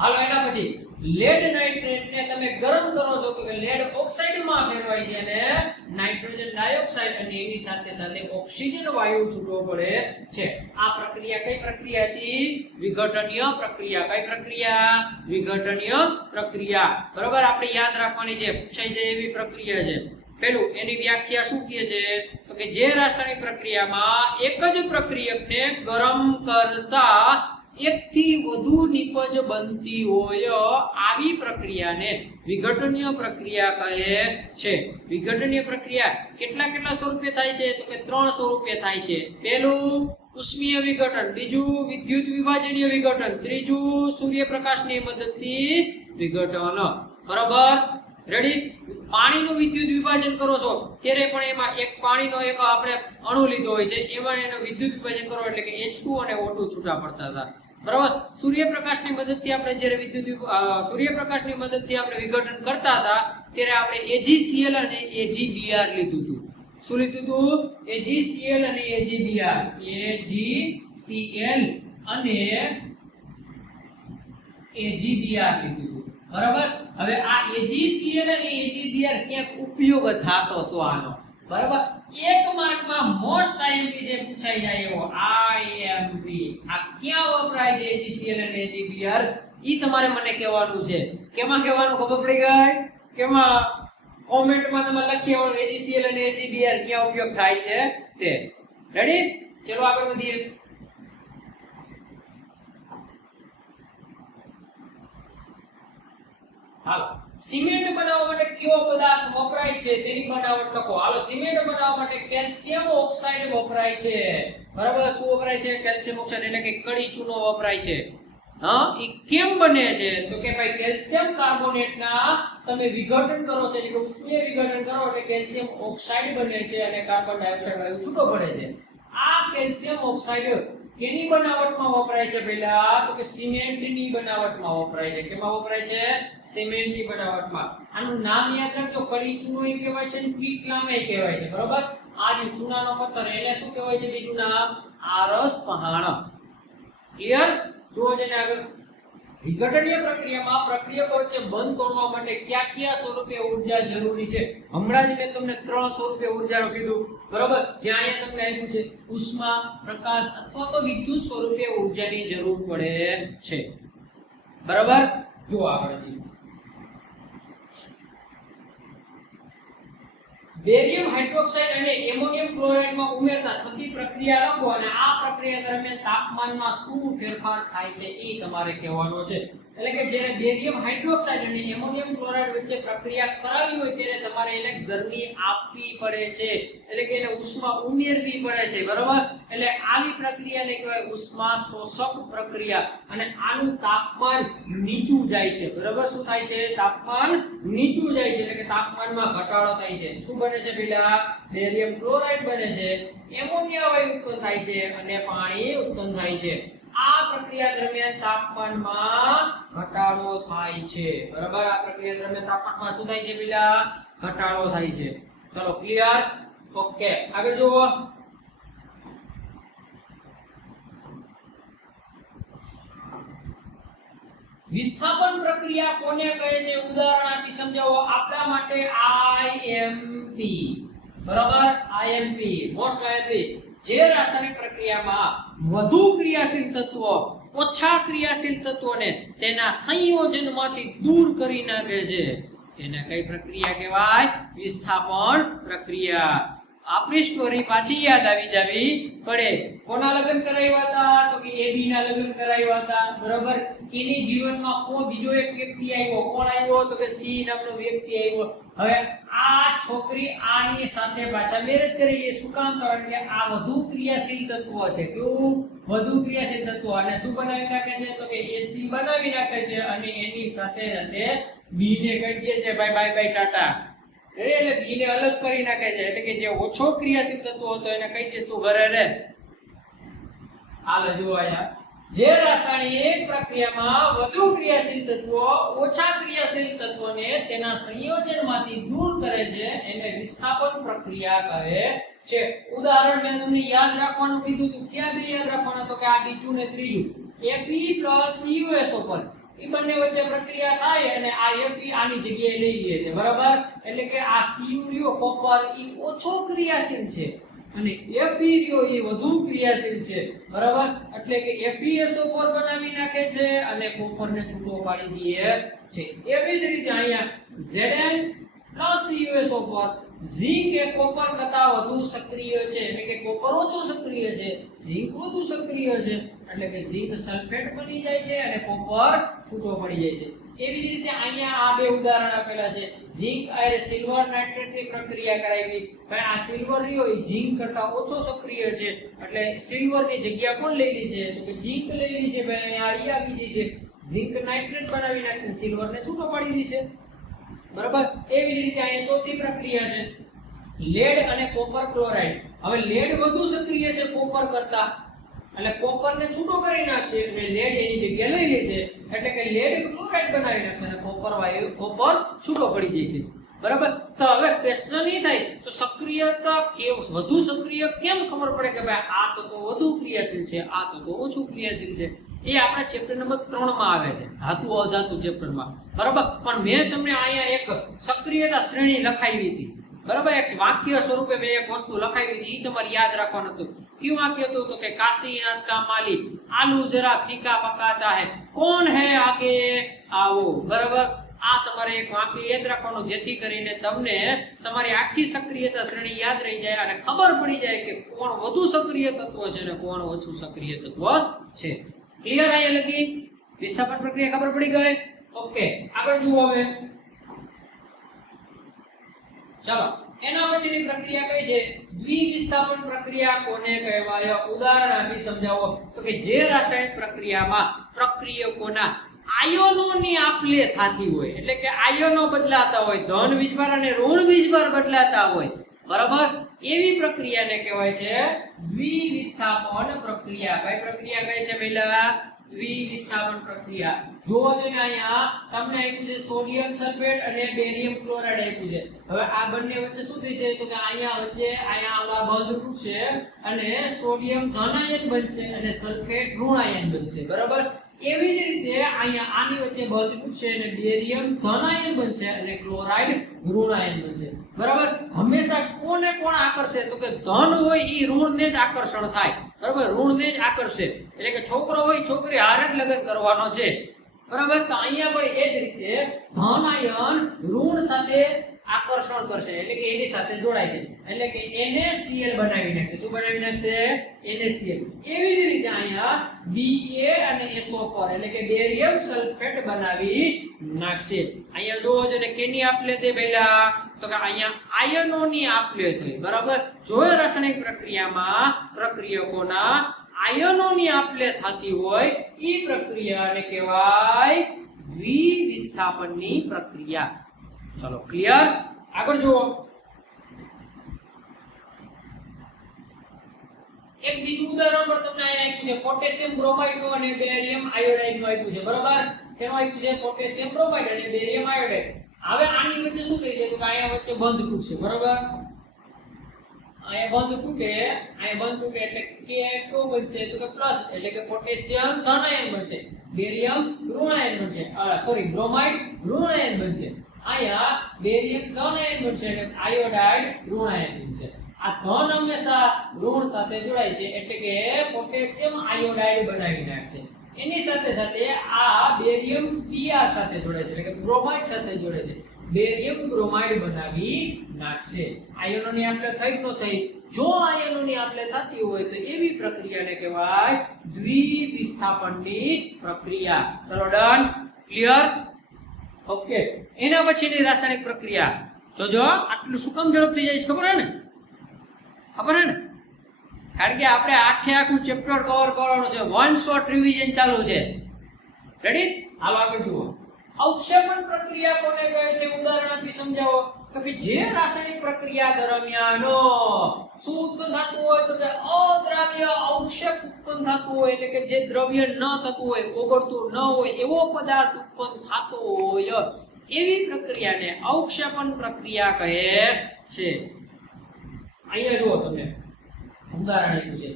હાલો, એના પછી લેડ નાઇટ્રેટને તમે ગરમ કરો છો તો કે લેડ ઓક્સાઇડમાં ફેરવાય છે અને નાઇટ્રોજન ડાયોક્સાઇડ અને એની સાથે સાથે ઓક્સિજન વાયુ છૂટો પડે છે. આ પ્રક્રિયા કઈ પ્રક્રિયા હતી? વિઘટનીય પ્રક્રિયા. કઈ પ્રક્રિયા? વિઘટનીય પ્રક્રિયા. બરોબર, આપણે યાદ રાખવાની છે, પૂછાઈ જાય એવી પ્રક્રિયા છે. પેલું એની વ્યાખ્યા શું કહે છે? તો કે જે રાસાયણિક પ્રક્રિયામાં એક જ પ્રક્રિયકને ગરમ કરતા એકથી વધુ નિપજ બનતી હોય આવી પ્રક્રિયાને વિઘટનીય પ્રક્રિયા કહે છે. વિઘટનીય પ્રક્રિયા કેટલા સ્વરૂપે થાય છે? તો કે 3 સ્વરૂપે થાય છે. પહેલું ઉષ્મીય વિઘટન, બીજું વિદ્યુત વિભાજનીય વિઘટન, ત્રીજું સૂર્યપ્રકાશની મદદથી વિઘટન. બરાબર, રેડી? પાણીનું વિદ્યુત વિભાજન કરો છો ત્યારે પણ એમાં એક પાણીનો એક આપણે અણુ લીધો હોય છે, એમાં એનો વિદ્યુત વિભાજન કરો એટલે કે H2 અને O2 છૂટા પડતા હતા. બરાબર, સૂર્યપ્રકાશની મદદથી આપણે જ્યારે સૂર્યપ્રકાશની મદદથી આપણે વિઘટન કરતા હતા ત્યારે આપણે AgCl અને AgBr લીધું હતું. શું લીધું હતું? AgCl અને AgBr. AgCl અને AgBr લીધું હતું. બરાબર, હવે આ AgCl અને AgBr ક્યાંક ઉપયોગ થતો હતો આનો. બરાબર, એક માર્કમાં મોસ્ટ IMP જે પૂછાઈ જાય એવો IMP આ ક્યાં વપરાય છે AgCl અને AgBr ઈ તમારે મને કહેવાનું છે. કેમાં કહેવાનું ખબર પડી ગઈ? કેમાં? કોમેન્ટમાં તમે લખી આવવાનું AgCl અને AgBr ક્યાં ઉપયોગ થાય છે તે. રેડી? ચલો આગળ વધીએ. હાલો, સિમેન્ટ બનાવવા માટે કયો પદાર્થ વપરાય છે તેની બનાવટ લખો. હાલો, સિમેન્ટ બનાવવા માટે કેલ્શિયમ ઓક્સાઇડ વપરાય છે. બરાબર, શું વપરાય છે? કેલ્શિયમ ઓક્સાઇડ એટલે કે કડી ચૂનો વપરાય છે. હા, ઈ કેમ બને છે? તો કે ભાઈ કેલ્શિયમ કાર્બોનેટના તમે વિઘટન કરો છો એટલે કે ઉષ્મીય વિઘટન કરો એટલે કેલ્શિયમ ઓક્સાઇડ બને છે અને કાર્બન ડાયોક્સાઇડ વાયુ છૂટો પડે છે. આ કેલ્શિયમ ઓક્સાઇડ કેની બનાવટમાં વપરાય છે? પહેલા તો કે સિમેન્ટની બનાવટમાં વપરાય છે. કેમાં વપરાય છે? સિમેન્ટની બનાવટમાં. આનું નામ યાદ રાખજો, કડી ચૂનો એ કહેવાય છે અને ક્વિકલામે કહેવાય છે. બરોબર, આ જે ચૂનાનો પથ્થર એને શું કહેવાય છે? બીજું નામ આરસ પહાણ. ક્લિયર? જો જેને આગળ વિઘટનીય પ્રક્રિયામાં પ્રક્રિયકો વચ્ચે બંધ તોડવા માટે કયા સ્વરૂપે ઊર્જા જરૂરી છે? હમણાં જ મેં તમને 3 સ્વરૂપે ઊર્જાનું કીધું. બરોબર, જ્યાં અહીંયા તમને આપ્યું છે ઉષ્મા, પ્રકાશ અથવા તો વિદ્યુત સ્વરૂપે ઊર્જાની જરૂર પડે છે. બરાબર, જો આગળ બેરિયમ હાઇડ્રોક્સાઇડ અને એમોનિયમ ક્લોરાઇડમાં ઉમેરતા થતી પ્રક્રિયા લખો અને આ પ્રક્રિયા દરમિયાન તાપમાનમાં શું ફેરફાર થાય છે એ તમારે કહેવાનો છે. એટલે કે જ્યારે બેરિયમ હાઇડ્રોક્સાઇડ અને એમોનિયમ ક્લોરાઇડ વચ્ચે પ્રક્રિયા કરાવી હોય ત્યારે તમારે એને ગરમી આપવી પડે છે, એટલે કે એને ઉષ્મા ઉમેરવી પડે છે. બરોબર, એટલે આવી પ્રક્રિયાને કહેવાય ઉષ્મા શોષક પ્રક્રિયા અને આનું તાપમાન નીચું જાય છે. બરોબર, શું થાય છે? તાપમાન નીચું જાય છે એટલે કે તાપમાનમાં ઘટાડો થાય છે. શું બને છે? પેલા બેરિયમ ક્લોરાઇડ બને છે, એમોનિયા વાયુ ઉત્પન્ન થાય છે અને પાણી ઉત્પન્ન થાય છે. આ પ્રક્રિયા દરમિયાન તાપમાનમાં ઘટાડો થાય છે. બરાબર, આ પ્રક્રિયા દરમિયાન તાપમાનમાં શું થાય છે? પેલા ઘટાડો થાય છે. ચલો, ક્લિયર? ઓકે, આગળ જુઓ. વિસ્થાપન પ્રક્રિયા કોને કહે છે? ઉદાહરણ આપી સમજાવો. આપણા માટે IMP. બરાબર, IMP મોસ્ટ IMP. જે રાસાયણિક પ્રક્રિયામાં વધુ ક્રિયાશીલ તત્વો ઓછા ક્રિયાશીલ તત્વોને તેના સંયોજનમાંથી દૂર કરી નાખે છે એને કઈ પ્રક્રિયા કહેવાય? વિસ્થાપન પ્રક્રિયા. આપણી સ્ટોરી પાછી યાદ આવી જાવી પડે. કોના લગ્ન કરાવ્યા હતા? તો કે AB ના લગ્ન કરાવ્યા હતા. બરાબર, એની જીવનમાં કોઈ બીજો એક વ્યક્તિ આવ્યો. કોણ આવ્યો? તો કે C નામનો વ્યક્તિ આવ્યો. હવે આ છોકરી આની સાથે પાછા મેરેજ કરી. એ શું કામ? કારણ કે આ વધુ ક્રિયાશીલ તત્વ છે. કેવું? વધુ ક્રિયાશીલ તત્વ. અને શું બનાવી નાખે છે? તો કે AC બનાવી નાખે છે અને એની સાથે સાથે B ને કહી દે છે બાય બાય બાય ટાટા. એટલે B ને અલગ કરી નાખે છે. એટલે કે જે ઓછો ક્રિયાશીલ તત્વ હતો એને કહી દેસ તું ઘરે રહે. હાલો જુઓ અહીંયા, જે રાસાયણિક પ્રક્રિયામાં વધુ ક્રિયાશીલ તત્વો ઓછા ક્રિયાશીલ તત્વોને તેના સંયોજનમાંથી દૂર કરે છે એને વિસ્થાપન પ્રક્રિયા કહે છે. ઉદાહરણ મેં તમને યાદ રાખવાનું કીધું હતું. ક્યાં બે યાદ રાખવાના? તો કે આ બીજું ને ત્રીજું. Fe + CuSO પર એ બંને વચ્ચે પ્રક્રિયા થાય અને આ Fe આની જગ્યાએ લઈ લે છે બરાબર એટલે કે આ Cu રહ્યો કોપર ઈ ઓછો ક્રિયાશીલ છે અને Fe રહ્યો ઈ વધુ ક્રિયાશીલ છે બરાબર એટલે કે FeSO4 બનાવી નાખે છે અને કોપરને છૂટો પાડી દે છે એવી જ રીતે અહીંયા Zn CuSO4 ઝીંક એ કોપર કરતા વધુ સક્રિય છે એટલે કે કોપર ઓછો સક્રિય છે ઝીંક વધુ સક્રિય છે એટલે કે ઝીંક સલ્ફેટ બની જાય છે અને કોપર છૂટો પડી જાય છે એવી જ રીતે અહીંયા આ બે ઉદાહરણ આપેલા છે ઝીંક અને સિલ્વર નાઇટ્રેટની પ્રક્રિયા કરાવી પણ આ સિલ્વર રહ્યો એ ઝીંક કરતા ઓછો સક્રિય છે એટલે સિલ્વરની જગ્યા કોણ લઈ લી છે તો કે ઝીંક લઈ લી છે ભાઈ અહીંયા આવી ગઈ છે ઝીંક નાઇટ્રેટ બનાવી નાખશે સિલ્વરને છૂટો પાડી દીશે બરાબર એવી જ રીતે અહીંયા ચોથી પ્રક્રિયા છે લેડ અને કોપર ક્લોરાઇડ હવે લેડ વધુ સક્રિય છે કોપર કરતા એટલે કોપરને છૂટો કરી નાખશે એટલે લેડ એની જગ્યા લઈ લેશે એટલે કે લેડ ક્લોરાઇડ બનાવી નાખશે અને કોપર છૂટો પડી જાય છે બરાબર તો હવે ક્વેશ્ચન એ થાય તો સક્રિયતા વધુ સક્રિય કેમ ખબર પડે કે ભાઈ આ તત્વ વધુ ક્રિયાશીલ છે આ તત્વ ઓછું ક્રિયાશીલ છે એ આપણા ચેપ્ટર નંબર 3 માં આવે છે ધાતુ અધાતુ ચેપ્ટરમાં બરાબર પણ મેં તમને અહીંયા એક સક્રિયતા શ્રેણી લખાવી હતી બરાબર એક વાક્ય સ્વરૂપે મેં એક વસ્તુ લખાવી હતી એ તમારે યાદ રાખવાનું હતું क्यों वाक्य तो कि काशीनाथ का माली आलू जरा फीका पकाता है कौन है आगे आओ बराबर आ તમારે એક વાક્ય યાદ રાખવાનું જેથી કરીને તમને તમારી આખી સક્રિયતા શ્રેણી યાદ રહી જાય અને ખબર પડી જાય કે કોણ વધુ સક્રિય તત્વ છે અને કોણ ઓછું સક્રિય તત્વ છે ક્લિયર આયા લગી વિસ્થાપન પ્રક્રિયા ખબર પડી ગઈ ઓકે આગળ જુઓ હવે ચલો એના પછીની પ્રક્રિયા કઈ છે દ્વિવિસ્થાપન પ્રક્રિયા કોને કહેવાય ઉદાહરણ આપી સમજાવો તો કે જે રાસાયણિક પ્રક્રિયામાં પ્રક્રિયકોના આયનોની આપ-લે થતી હોય એટલે કે આયનો બદલાતા હોય ધન વીજભાર અને ઋણ વીજભાર બદલાતા હોય બરાબર એવી પ્રક્રિયાને કહેવાય છે દ્વિવિસ્થાપન પ્રક્રિયા કઈ પ્રક્રિયા કહે છે પહેલા દ્વિવિસ્થાપન પ્રક્રિયા જો જોને અહીંયા તમને આપ્યું છે સોડિયમ સલ્ફેટ અને બેરિયમ ક્લોરાઇડ આપ્યું છે હવે આ બંને વચ્ચે શું થશે તો કે અહીંયા વચ્ચે અહીંયા આવડા બંધ તૂટશે અને સોડિયમ ધન આયન બનશે અને સલ્ફેટ ઋણ આયન બનશે બરાબર એવી જ રીતે અહીંયા આની વચ્ચે બંધ તૂટશે અને બેરિયમ ધન આયન બનશે અને ક્લોરાઇડ ઋણ આયન બનશે બરાબર હંમેશા કોને કોણ આકર્ષે તો કે ધન હોય ઈ ઋણને જ આકર્ષણ થાય બરાબર ઋણને જ આકર્ષે એટલે કે છોકરો હોય છોકરી હારે જ લગ્ન કરવાનો છે બરાબર તો અહીંયા પણ એ જ રીતે ધન આયન ઋણ સાથે આકર્ષણ કરશે એટલે કે એની સાથે જોડાય છે એટલે કે NaCl બનાવી નાખશે શું બનાવી નાખશે NaCl એવી જ રીતે અહીંયા Ba અને SO4 એટલે કે બેરિયમ સલ્ફેટ બનાવી નાખશે અહીંયા જોવો જો ને કેની આપલે તે પહેલા તો કે અહીંયા આયનોની આપલે થઈ બરાબર જો રાસાયણિક પ્રક્રિયામાં પ્રક્રિયકોના આયનોની આપલે થતી હોય ઈ પ્રક્રિયાને કહેવાય દ્વિવિસ્થાપનની પ્રક્રિયા ચલો ક્લિયર આગળ જુઓ એક બીજું ઉદાહરણ પણ તમને અહીંયા આપ્યું છે પોટેશિયમ બ્રોમાઇડ નું અને બેરિયમ આયોડાઇડ નું આપ્યું છે બરાબર કેનો આપ્યું છે પોટેશિયમ બ્રોમાઇડ અને બેરિયમ આયોડાઇડ હવે આની વચ્ચે શું થઈ છે તો કે અહીંયા વચ્ચે બંધ તૂટશે બરાબર અહીંયા બંધ તૂટે એટલે કે કેવું બનશે તો કે પ્લસ એટલે કે પોટેશિયમ ધન આયન બનશે બેરિયમ ઋણ આયન બનશે સોરી બ્રોમાઇડ ઋણ આયન બનશે અહીંયા બેરિયમ ધન આયન બનશે અને આયોડાઇડ ઋણ આયન બનશે આ ધન હંમેશા ઋણ સાથે જોડાય છે એટલે કે પોટેશિયમ આયોડાઇડ બનાવી નાખશે એની સાથે સાથે આ બેરિયમ Br સાથે જોડાય છે એટલે કે બ્રોમાઇડ સાથે જોડાય છે બેરિયમ બ્રોમાઇડ બનાવી નાખશે આયનોની આપલે થઈ ન થઈ જો આયનોની આપલે થતી હોય તો એવી પ્રક્રિયાને કહેવાય દ્વિવિસ્થાપનની પ્રક્રિયા ચલો ડન ક્લિયર ઓકે એના પછીની રાસાયણિક પ્રક્રિયા જોજો આટલું શું કામ ઝડપથી જાય છે ખબર હે ને કારણ કે આપણે આખું ચેપ્ટર કવર કરવાનું છે વન શોર્ટ રિવિઝન ચાલુ છે રેડી હાલો આગળ જુઓ અવક્ષેપણ પ્રક્રિયા કોને કહે છે ઉદાહરણ આપી સમજાવો તો કે જે રાસાયણિક પ્રક્રિયા દરમિયાન શું ઉત્પન્ન થતું હોય તો કે અદ્રાવ્ય અવક્ષેપ ઉત્પન્ન થતું હોય એટલે કે જે દ્રવ્ય ન થતું હોય ઓગળતું ન હોય એવો પદાર્થ ઉત્પન્ન થતો હોય એવી પ્રક્રિયાને અવક્ષેપણ પ્રક્રિયા કહે છે અહીંયા જુઓ તમે ઉદાહરણ આપ્યું છે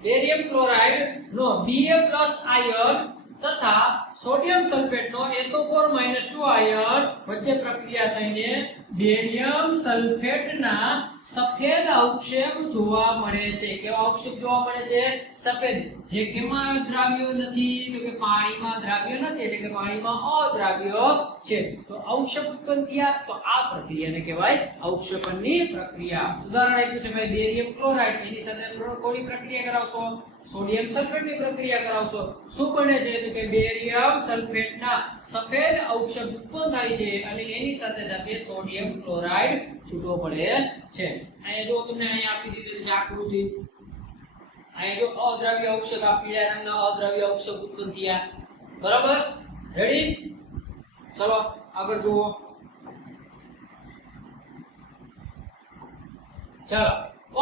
બેરિયમ ક્લોરાઇડ નો Ba+ આયન તથા સોડિયમ સલ્ફેટનો SO4 - આયન વચ્ચે પ્રક્રિયા થઈને બેરિયમ સલ્ફેટના સફેદ અવક્ષેપ જોવા મળે છે. કેવા અવક્ષેપ જોવા મળે છે? સફેદ. જે કેમાં દ્રાવ્યો નથી? તો કે પાણીમાં દ્રાવ્યો નથી, એટલે કે પાણીમાં અદ્રાવ્યો છે. તો અવક્ષેપ ઉત્પન્ન થયા, તો આ પ્રક્રિયાને કહેવાય અવક્ષેપણની પ્રક્રિયા. ઉદાહરણ આપ્યું છે ભાઈ બેરિયમ ક્લોરાઇડ, એની સાથે કોની પ્રક્રિયા કરાવશો? સોડિયમ સલ્ફેટની પ્રક્રિયા કરાવશો. શું બને છે? તો કે બેરિયમ સલ્ફેટના સફેદ અવક્ષેપ ઉત્પન્ન થાય છે અને એની સાથે સાથે સોડિયમ ક્લોરાઇડ છૂટો પડે છે. અહીંયા જો તમને અહીંયા આપી દીધેલું છે આકૃતિ. અહીંયા જો અદ્રાવ્ય અવક્ષેપ, આ પીળા રંગના અદ્રાવ્ય અવક્ષેપ ઉત્પન્ન થયા. બરાબર? રેડી? ચલો આગળ જુઓ. ચાલો,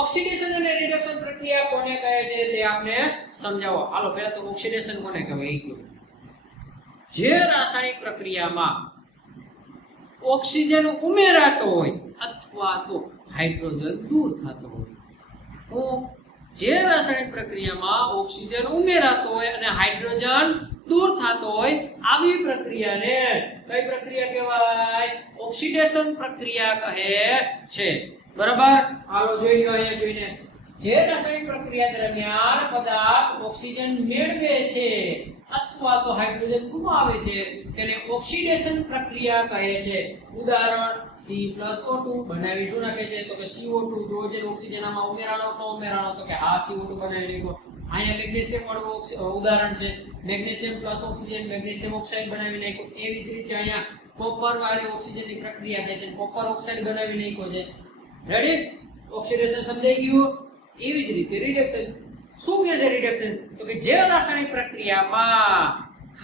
ઓક્સિડેશન અને રિડક્શન પ્રક્રિયા કોને કહે છે તે આપને સમજાવો. હાલો પહેલા તો ઓક્સિડેશન કોને કહેવાય એ કહો. જે રાસાયણિક પ્રક્રિયામાં ઓક્સિજન ઉમેરાતો હોય અથવા તો હાઇડ્રોજન દૂર થતો હોય. જે રાસાયણિક પ્રક્રિયામાં ઓક્સિજન ઉમેરાતો હોય અને હાઇડ્રોજન દૂર થતો હોય આવી પ્રક્રિયાને કઈ પ્રક્રિયા કહેવાય? ઓક્સિડેશન પ્રક્રિયા કહે છે. બરાબર? હાલો જોઈ લો અહીંયા જોઈને. જે રાસાયણિક પ્રક્રિયા દરમિયાન પદાર્થ ઓક્સિજન મેળવે છે અથવા તો હાઇડ્રોજન ગુમાવે છે તેને ઓક્સિડેશન પ્રક્રિયા કહે છે. ઉદાહરણ C+O2 બનાવી શું નાખે છે? તો કે CO2. જો જે ઓક્સિજન આમાં ઉમેરાણો તો કે હા CO2 બનાવી નાખો. અહીંયા મેગ્નેશિયમ વાળું ઉદાહરણ છે. Magnesium plus oxygen, magnesium oxide બનાવી નાખો. એવી જ રીતે અહીંયા કોપર વાળી ઓક્સિજનની પ્રક્રિયા થાય છે, કોપર ઓક્સાઇડ બનાવી નાખો છે. રેડી? ઓક્સિડેશન સમજાઈ ગયું. એવી જ રીતે રિડક્શન. શું કહે છે રિડક્શન? તો કે જે રાસાયણિક પ્રક્રિયામાં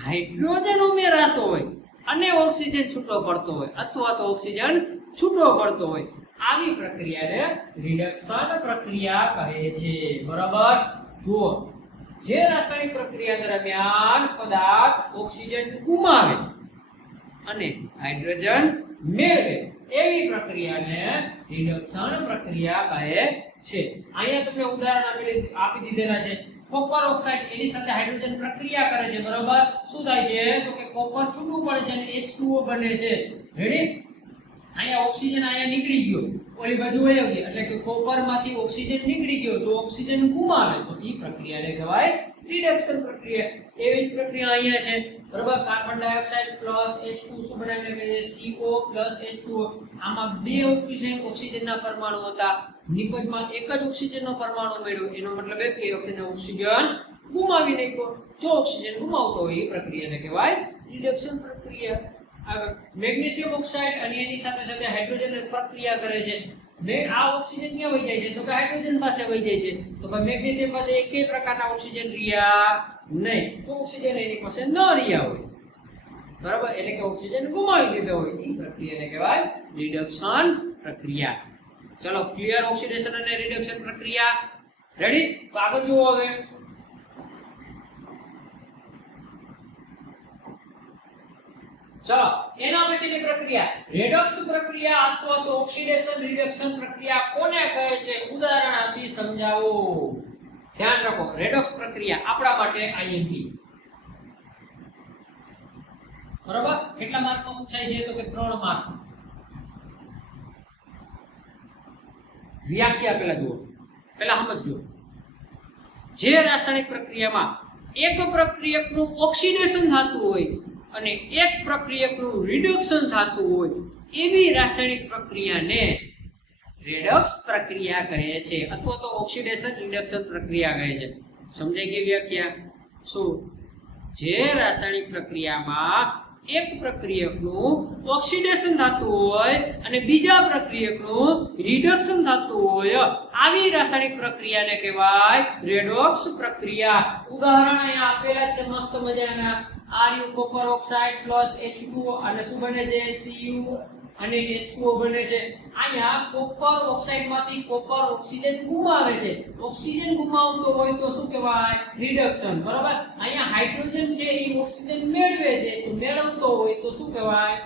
હાઇડ્રોજન ઉમેરાતો હોય અને ઓક્સિજન છૂટો પડતો હોય અથવા તો ઓક્સિજન છૂટો પડતો હોય આવી પ્રક્રિયાને રિડક્શન પ્રક્રિયા કહે છે. બરાબર? જુઓ, જે રાસાયણિક પ્રક્રિયા દરમિયાન પદાર્થ ઓક્સિજન ગુમાવે અને હાઇડ્રોજન મેળવે એવી પ્રક્રિયાને રિડક્શન પ્રક્રિયા કહે છે. અહીંયા તમને ઉદાહરણ આપી દીધેલા છે. કોપર ઓક્સાઇડ એની સાથે હાઇડ્રોજન પ્રક્રિયા કરે છે. બરાબર? શું થાય છે? તો કે કોપર છૂટું પડે છે અને H2O બને છે. રેડી? અહીંયા ઓક્સિજન અહીંયા નીકળી ગયો, ઓલી બાજુ વયો ગયો, એટલે કે કોપરમાંથી ઓક્સિજન નીકળી ગયો. જો ઓક્સિજન ગુમાવે તો એ પ્રક્રિયાને કહેવાય રિડક્શન પ્રક્રિયા. એવી જ પ્રક્રિયા અહીંયા છે. બરાબર? કાર્બન ડાયોક્સાઇડ પ્લસ H2 શું બનાવીને કહે છે? CO plus H2O. આમાં બે ઓક્સિજનના પરમાણુ હતા, નિપજમાં એક જ ઓક્સિજનનો પરમાણુ મળ્યો. એનો મતલબ એ કે ઓક્સિજન ગુમાવી નાખ્યો. જો ઓક્સિજન ગુમાવતો હોય એ પ્રક્રિયાને કહેવાય રિડક્શન પ્રક્રિયા. આગળ મેગ્નેશિયમ ઓક્સાઇડ અને એની સાથે સાથે હાઇડ્રોજન પ્રક્રિયા કરે છે. આ ઓક્સિજન ક્યાં વહી જાય છે? તો કે હાઇડ્રોજન પાસે વહી જાય છે. તો ભાઈ મેગ્નેશિયમ પાસે એકેય પ્રકારના ઓક્સિજન રહ્યા નહીં, તો ઓક્સિજન એની પાસે ન રહ્યા હોય. બરાબર? એટલે કે ઓક્સિજન ગુમાવી દીધો હોય એ પ્રક્રિયાને કહેવાય રિડક્શન પ્રક્રિયા. ચલો ક્લિયર? ઓક્સિડેશન અને રિડક્શન પ્રક્રિયા. રેડી? તો આગળ જુઓ હવે. ચલો એના પછીની પ્રક્રિયા રેડોક્સ પ્રક્રિયા અથવા તો ઓક્સિડેશન રિડક્શન પ્રક્રિયા કોને કહે છે? ઉદાહરણ આપી સમજાવો. ધ્યાન રાખો, રેડોક્સ પ્રક્રિયા આપણા માટે IMP. બરાબર? કેટલા માર્કમાં પૂછાય છે? તો કે 3 માર્ક. વ્યાખ્યા પહેલા જુઓ, પહેલા સમજો. જે રાસાયણિક પ્રક્રિયામાં એક પ્રક્રિયકનું ઓક્સિડેશન થતું હોય અને એક પ્રક્રિયકનું રિડક્શન થતું હોય એવી રાસાયણિક પ્રક્રિયાને રેડોક્સ પ્રક્રિયા કહે છે અથવા તો ઓક્સિડેશન રિડક્શન પ્રક્રિયા કહે છે. સમજાઈ ગઈ વ્યાખ્યા? શું? જે રાસાયણિક પ્રક્રિયામાં એક પ્રક્રિયકનું ઓક્સિડેશન થતું હોય અને બીજા પ્રક્રિયકનું રિડક્શન થતું હોય આવી રાસાયણિક પ્રક્રિયાને કહેવાય રેડોક્સ પ્રક્રિયા. ઉદાહરણ અહીંયા આપેલા છે મસ્ત મજાના. Ru copper oxide plus H2O અને શું બને છે? Cu અને H2O બને છે. અહીંયા કોપર ઓક્સાઇડમાંથી કોપર ઓક્સિજન ગુમાવે છે. ઓક્સિજન ગુમાવતો હોય તો શું કહેવાય? રિડક્શન. બરાબર? અહીંયા હાઇડ્રોજન છે એ ઓક્સિજન મેળવે છે, તો મેળવતો હોય તો શું કહેવાય?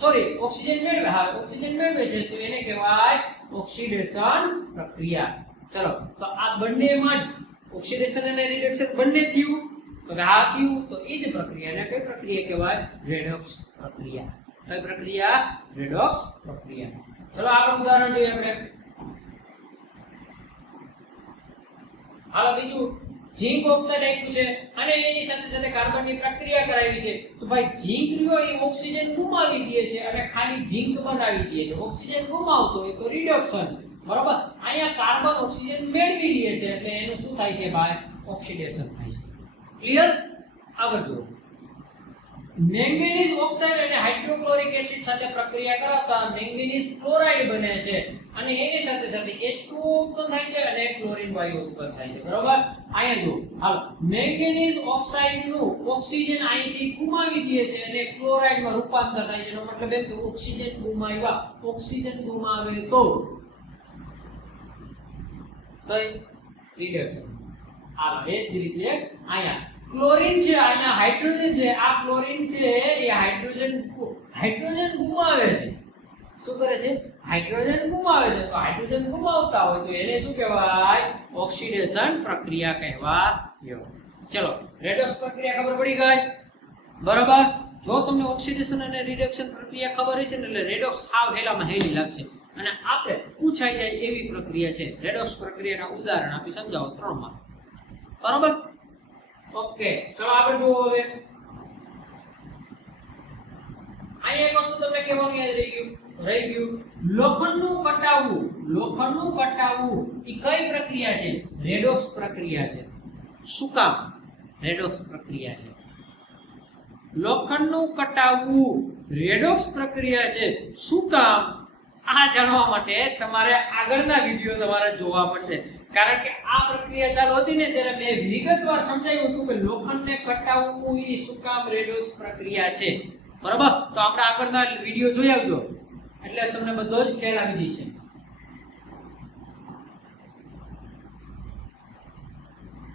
સોરી, ઓક્સિજન મેળવે. હા, ઓક્સિજન મેળવે છે તો એને કહેવાય ઓક્સિડેશન પ્રક્રિયા. ચલો, તો આ બંનેમાં જ ઓક્સિડેશન અને રિડક્શન બંને થયું. તો કે આ કયું? તો એ જ પ્રક્રિયાને કઈ પ્રક્રિયા કહેવાય? રેડોક્સ પ્રક્રિયા. કઈ પ્રક્રિયા? રેડોક્સ પ્રક્રિયા. ચલો આગળ ઉદાહરણ જોઈએ આપણે. હાલો બીજું ઝીંક ઓક્સાઇડ આપ્યું છે અને એની સાથે સાથે કાર્બનની પ્રક્રિયા કરાવી છે. તો ભાઈ ઝીંક રહ્યો એ ઓક્સિજન ગુમાવી દે છે અને ખાલી ઝીંક બનાવી દે છે. ઓક્સિજન ગુમાવતો હોય તો રિડક્શન, બરાબર. અહીંયા કાર્બન ઓક્સિજન મેળવી લે છે એટલે એનું શું થાય છે ભાઈ? ઓક્સિડેશન થાય છે. ક્લિયર? આગળ જુઓ. મેંગેનીઝ ઓક્સાઇડ અને હાઇડ્રોક્લોરિક એસિડ સાથે પ્રક્રિયા કરાવતા મેંગેનીઝ ક્લોરાઇડ બને છે અને એની સાથે સાથે H2O ઉત્પન્ન થાય છે અને ક્લોરીન વાયુ ઉત્પન્ન થાય છે, બરાબર. અહીંયા જુઓ. હાલો મેંગેનીઝ ઓક્સાઇડનું ઓક્સિજન અહીંથી ગુમાવી દે છે અને ક્લોરાઇડમાં રૂપાંતર થાય છે. એનો મતલબ એમ કે ઓક્સિજન ગુમાવે તો રિડક્શન. હાલો એ જ રીતે અહીંયા ક્લોરીન છે, અહીંયા હાઇડ્રોજન છે. આ ક્લોરીન છે એ હાઇડ્રોજન ગુમાવે છે. શું કરે છે? હાઇડ્રોજન ગુમાવે છે. તો હાઇડ્રોજન ગુમાવતા હોય તો એને શું કહેવાય? ઓક્સિડેશન પ્રક્રિયા કહેવાય. ચલો રેડોક્સ પ્રક્રિયા ખબર પડી ગઈ, બરાબર. જો તમને ઓક્સિડેશન અને રિડક્શન પ્રક્રિયા ખબર હશે ને એટલે રેડોક્સ હાવ હેલામાં હેલી લાગશે અને આપણે પૂછાઈ જાય એવી પ્રક્રિયા છે. રેડોક્સ પ્રક્રિયાના ઉદાહરણ આપી સમજાવો 3 માં, બરાબર. ઓકે ચલો આગળ જુઓ. હવે અહીંયા એક વસ્તુ તમને કહેવાનું યાદ રહી ગયું. લોખંડનું કટાવવું એ કઈ પ્રક્રિયા છે? રેડોક્સ પ્રક્રિયા છે. શું કામ? રેડોક્સ પ્રક્રિયા છે. લોખંડનું કટાવવું રેડોક્સ પ્રક્રિયા છે. શું કામ? આ જાણવા માટે તમારે આગળના વિડિયો તમારે જોવા પડશે. કારણ કે આ પ્રક્રિયા ચાલુ હતી ને ત્યારે મેં વિગતવાર સમજાવ્યું હતું કે લોખંડને કટાવવું એ શું કામ રેડોક્સ પ્રક્રિયા છે, બરાબર. તો આપણે આગળના વિડિયો જોઈ આવજો એટલે તમને બધો જ ખ્યાલ આવી જશે.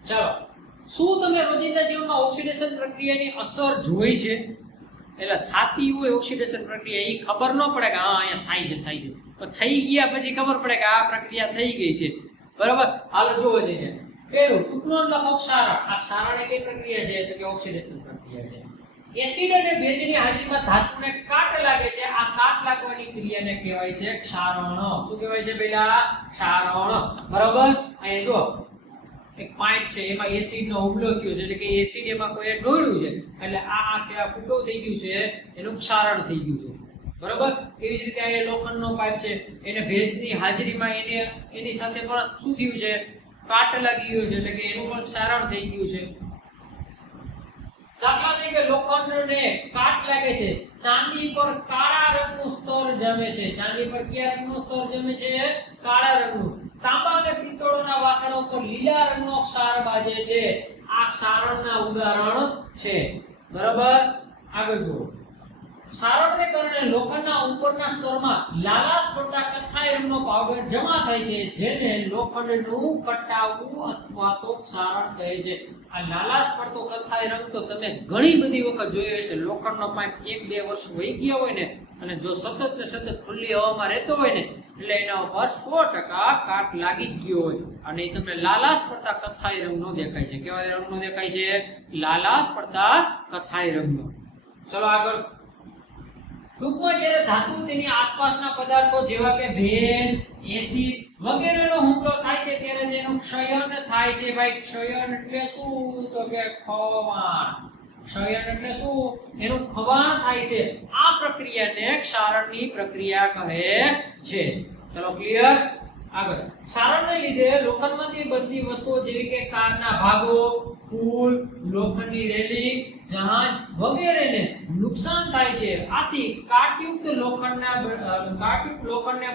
ચાલો, શું તમે રોજિંદા જીવનમાં ઓક્સિડેશન પ્રક્રિયાની અસર જોઈ છે? એટલે થાતી હોય ઓક્સિડેશન પ્રક્રિયા એ ખબર ન પડે કે હા અહીંયા થાય છે પણ થઈ ગયા પછી ખબર પડે કે આ પ્રક્રિયા થઈ ગઈ છે, બરાબર. હાલો જોવો જઈએ. પેલું ટૂંકનો લખો ક્ષારણ. આ ક્ષારણ એ કઈ પ્રક્રિયા છે? તો કે ઓક્સિડેશન પ્રક્રિયા છે. એસિડ અને ભેજની હાજરીમાં ધાતુને કાટ લાગે છે. આ કાટ લાગવાની ક્રિયાને કહેવાય છે ક્ષારણ. શું કહેવાય છે પેલા? ક્ષારણ, બરાબર. અહીં જો એક પાઇપ છે એમાં એસિડનો હુમલો થયો છે એટલે કે એસિડ એમાં કોઈ ઢોળ્યું છે એટલે આ ફૂટો થઈ ગયું છે, એનું ક્ષારણ થઈ ગયું છે, બરાબર. એવી જ રીતે આ લોખંડનો પાઇપ છે એને ભેજની હાજરીમાં એની સાથે પણ શું થયું છે? કાટ લાગી ગયો છે એટલે કે એનું પણ ક્ષારણ થઈ ગયું છે. દાખલા તરીકે લોખંડને કાટ લાગે છે, ચાંદી પર કાળા રંગનું સ્તર જમે છે. ચાંદી પર કયા રંગનું સ્તર જમે છે? કાળા રંગનું. તાંબા અને પિત્તળના વાસણો પર લીલા રંગનો ક્ષાર બાજે છે. આ ક્ષારણના ઉદાહરણ છે, બરાબર. આગળ જુઓ. ક્ષારણને કારણે લોખંડના ઉપરના સ્તરમાં લાલાશ પડતા કથ્થાઈ રંગનો પાવડર જમા થાય છે જેને લોખંડનું કટાવવું અથવા તો ક્ષારણ કહે છે. આ લાલાશ પડતો કથ્થાઈ રંગ તો તમે ઘણી બધી વખત જોયો હશે. લોખંડનો પાઇપ 1-2 વર્ષ વહી ગયા હોય ને અને જો સતત ને સતત ખુલ્લી હવામાં રહેતો હોય ને એટલે એના ઉપર 100% કાટ લાગી જ ગયો હોય અને તમને લાલાશ પડતા કથ્થાઈ રંગનો દેખાય છે. કેવા રંગનો દેખાય છે? લાલાશ પડતા કથ્થાઈ રંગનો. ચલો આગળ. ટૂંકમાં જ્યારે ધાતુ તેની આસપાસના પદાર્થો જેવા કે ભેજ, એસિડ વગેરેનો હુમલો થાય છે ત્યારે તેનું ક્ષયન થાય છે. ભાઈ ક્ષયન એટલે શું? તો કે ખવાણ. ક્ષયન એટલે શું? એનું ખવાણ થાય છે. આ પ્રક્રિયાને ક્ષારણની પ્રક્રિયા કહે છે. ચલો ક્લિયર? આગળ. ક્ષારણને લીધે લોખંડમાંથી બનતી વસ્તુઓ જેવી કે કારના ભાગો, પુલ, લોખંડની રેલિંગ, જહાજ વગેરેને નુકસાન થાય છે. આથી કાટયુક્ત લોખંડને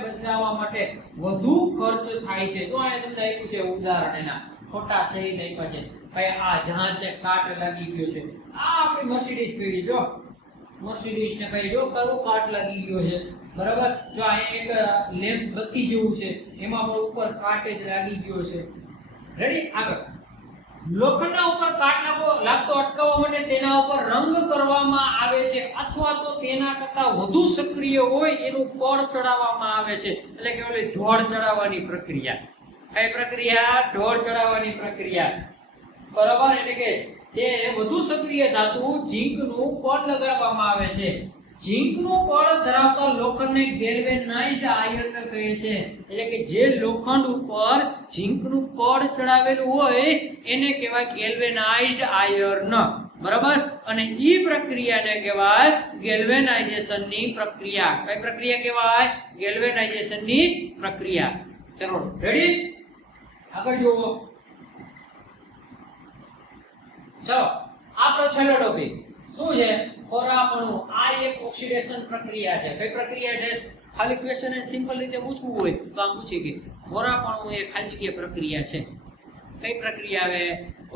બદલાવવા માટે વધુ ખર્ચ થાય છે. તો આ તમને આપ્યું છે ઉદાહરણ એના ખોટા સહિત આપ્યા છે. ભાઈ આ જહાજને કાટ લાગી ગયો છે. આ આપણી મર્સિડીઝ પેઢી જો મર્સિડીઝ ને ભાઈ જો કરું કાટ લાગી ગયો છે, બરાબર. જો અહીંયા એક લેમ્પ બત્તી જેવું છે એમાં પણ ઉપર કાટ જ લાગી ગયો છે. રેડી? આગળ. લોખંડના ઉપર કાટ લાગતો અટકાવવા માટે તેના ઉપર રંગ કરવામાં આવે છે અથવા તો તેના કરતા વધુ સક્રિય હોય એનું પડ ચડાવવામાં આવે છે. એટલે કે ઓલી ઢોળ ચડાવવાની પ્રક્રિયા. કઈ પ્રક્રિયા? ઢોળ ચડાવવાની પ્રક્રિયા, બરાબર. એટલે કે તે વધુ સક્રિય ધાતુ ઝીંકનું પડ લગાડવામાં આવે છે. ઝીંકનું પડ ધરાવતા લોખંડને ગેલ્વેનાઇઝ્ડ આયર્ન કહે છે. એટલે કે જે લોખંડ ઉપર ઝીંકનું પડ ચડાવેલું હોય એને કહેવાય ગેલ્વેનાઇઝ્ડ આયર્ન. બરાબર. અને ઈ પ્રક્રિયાને કહેવાય ગેલ્વેનાઇઝેશનની પ્રક્રિયા. કઈ પ્રક્રિયા કહેવાય? ગેલ્વેનાઇઝેશનની પ્રક્રિયા. ચલો રેડી, આગળ જુઓ. ચલો આપણો છેલ્લો ટોપિક શું છે? ખોરાપણું. આ એક ઓક્સિડેશન પ્રક્રિયા છે. કઈ પ્રક્રિયા છે? ખાલી ક્વેશ્ચન એ સિમ્પલ રીતે પૂછવું હોય તો આમ પૂછે કે ખોરાપણું એ ખાલી જગ્યા પ્રક્રિયા છે. કઈ પ્રક્રિયા આવે?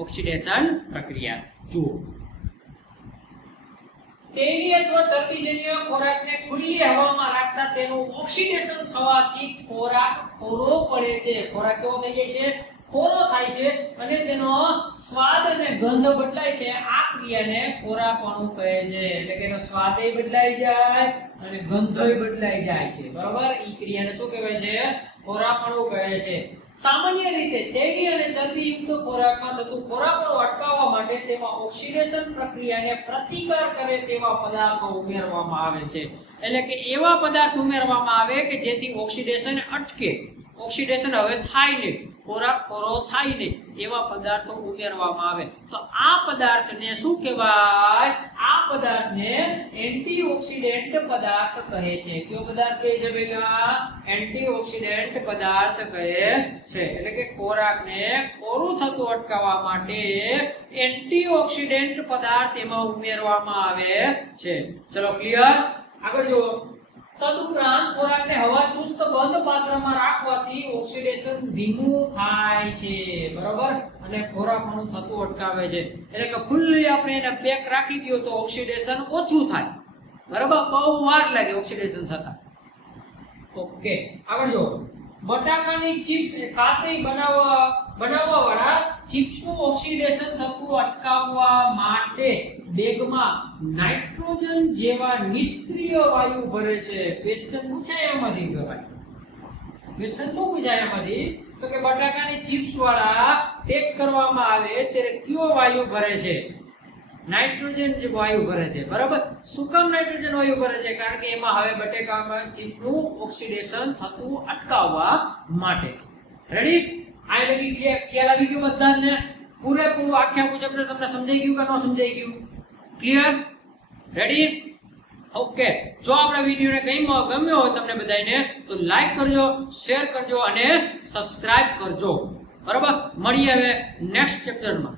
ઓક્સિડેશન પ્રક્રિયા. જુઓ, તેલી અથવા ચરબીજન્ય ખોરાકને ખુલ્લી હવામાં રાખતા તેનું ઓક્સિડેશન થવાથી ખોરાક ખોરો પડે છે. ખોરાક કેવો થઈ જાય છે? ખોરો થાય છે અને તેનો સ્વાદ અને ગંધ બદલાય છે. આ ક્રિયાને ખોરાપણું કહે છે. એટલે કે એનો સ્વાદય બદલાઈ જાય અને ગંધય બદલાઈ જાય છે. બરાબર. ઈ ક્રિયાને શું કહેવાય છે? ખોરાપણું કહે છે. સામાન્ય રીતે તેલી અને ચરબીયુક્ત ખોરાકમાં થતું ખોરાપણું અટકાવવા માટે તેમાં ઓક્સિડેશન પ્રક્રિયાને પ્રતિકાર કરે તેવા પદાર્થો ઉમેરવામાં આવે છે. એટલે કે એવા પદાર્થ ઉમેરવામાં આવે કે જેથી ઓક્સિડેશન અટકે. ઓક્સિડેશન હવે થાય નહીં, ખોરાક ખોરો થાય નહીં, એવા પદાર્થો ઉમેરવામાં આવે. તો આ પદાર્થને શું કહેવાય? આ પદાર્થને એન્ટીઓક્સિડન્ટ પદાર્થ કહે છે. કયો પદાર્થ કહે છે ભેગા? એન્ટીઓક્સિડન્ટ પદાર્થ કહે છે. એટલે કે ખોરાકને ખોરું થતું અટકાવવા માટે એન્ટીઓક્સિડન્ટ પદાર્થ એમાં ઉમેરવામાં આવે છે. ચલો ક્લિયર, આગળ જુઓ. તદુપરાંત ખોરાકને હવા ચુસ્ત બંધ પાત્રમાં રાખવાથી ઓક્સિડેશન ધીમું થાય છે. બરાબર. અને ખોરાકનું થતું અટકાવે છે. એટલે કે ફૂલ્લી આપણે એને પેક રાખી દો તો ઓક્સિડેશન ઓછું થાય. બરાબર. બહુ વાર લાગે ઓક્સિડેશન થતા. ઓકે, આગળ જો. બટાકાની ચિપ્સ કાતરી બનાવવા વાળા ચિપ્સનું ઓક્સિડેશન થતું અટકાવવા માટે બેગમાં નાઇટ્રોજન જેવા નિષ્ક્રિય વાયુ ભરે છે. ક્વેશ્ચન પૂછાય એમાંથી કહેવાય. ક્વેશ્ચન શું પૂછાય એમાંથી? તો કે બટાકાની ચિપ્સ વાળા પેક કરવામાં આવે ત્યારે કયો વાયુ ભરે છે? નાઇટ્રોજન જે વાયુ ભરે છે. બરાબર. શું કામ નાઇટ્રોજન વાયુ ભરે છે? કારણ કે એમાં હવે બટાકામાં ચિપ્સનું ઓક્સિડેશન થતું અટકાવવા માટે. રેડી? આ લગી ખ્યાલ આવી ગયો બધાને? પૂરેપૂરું આખું ચેપ્ટર તમને સમજાઈ ગયું કે ન સમજાઈ ગયું? ક્લિયર? રેડી? ઓકે. જો આપણા વિડિયોને ગમ્યો હોય તમને બધાને તો લાઈક કરજો, શેર કરજો અને સબસ્ક્રાઇબ કરજો. બરાબર. મળીએ હવે નેક્સ્ટ ચેપ્ટરમાં.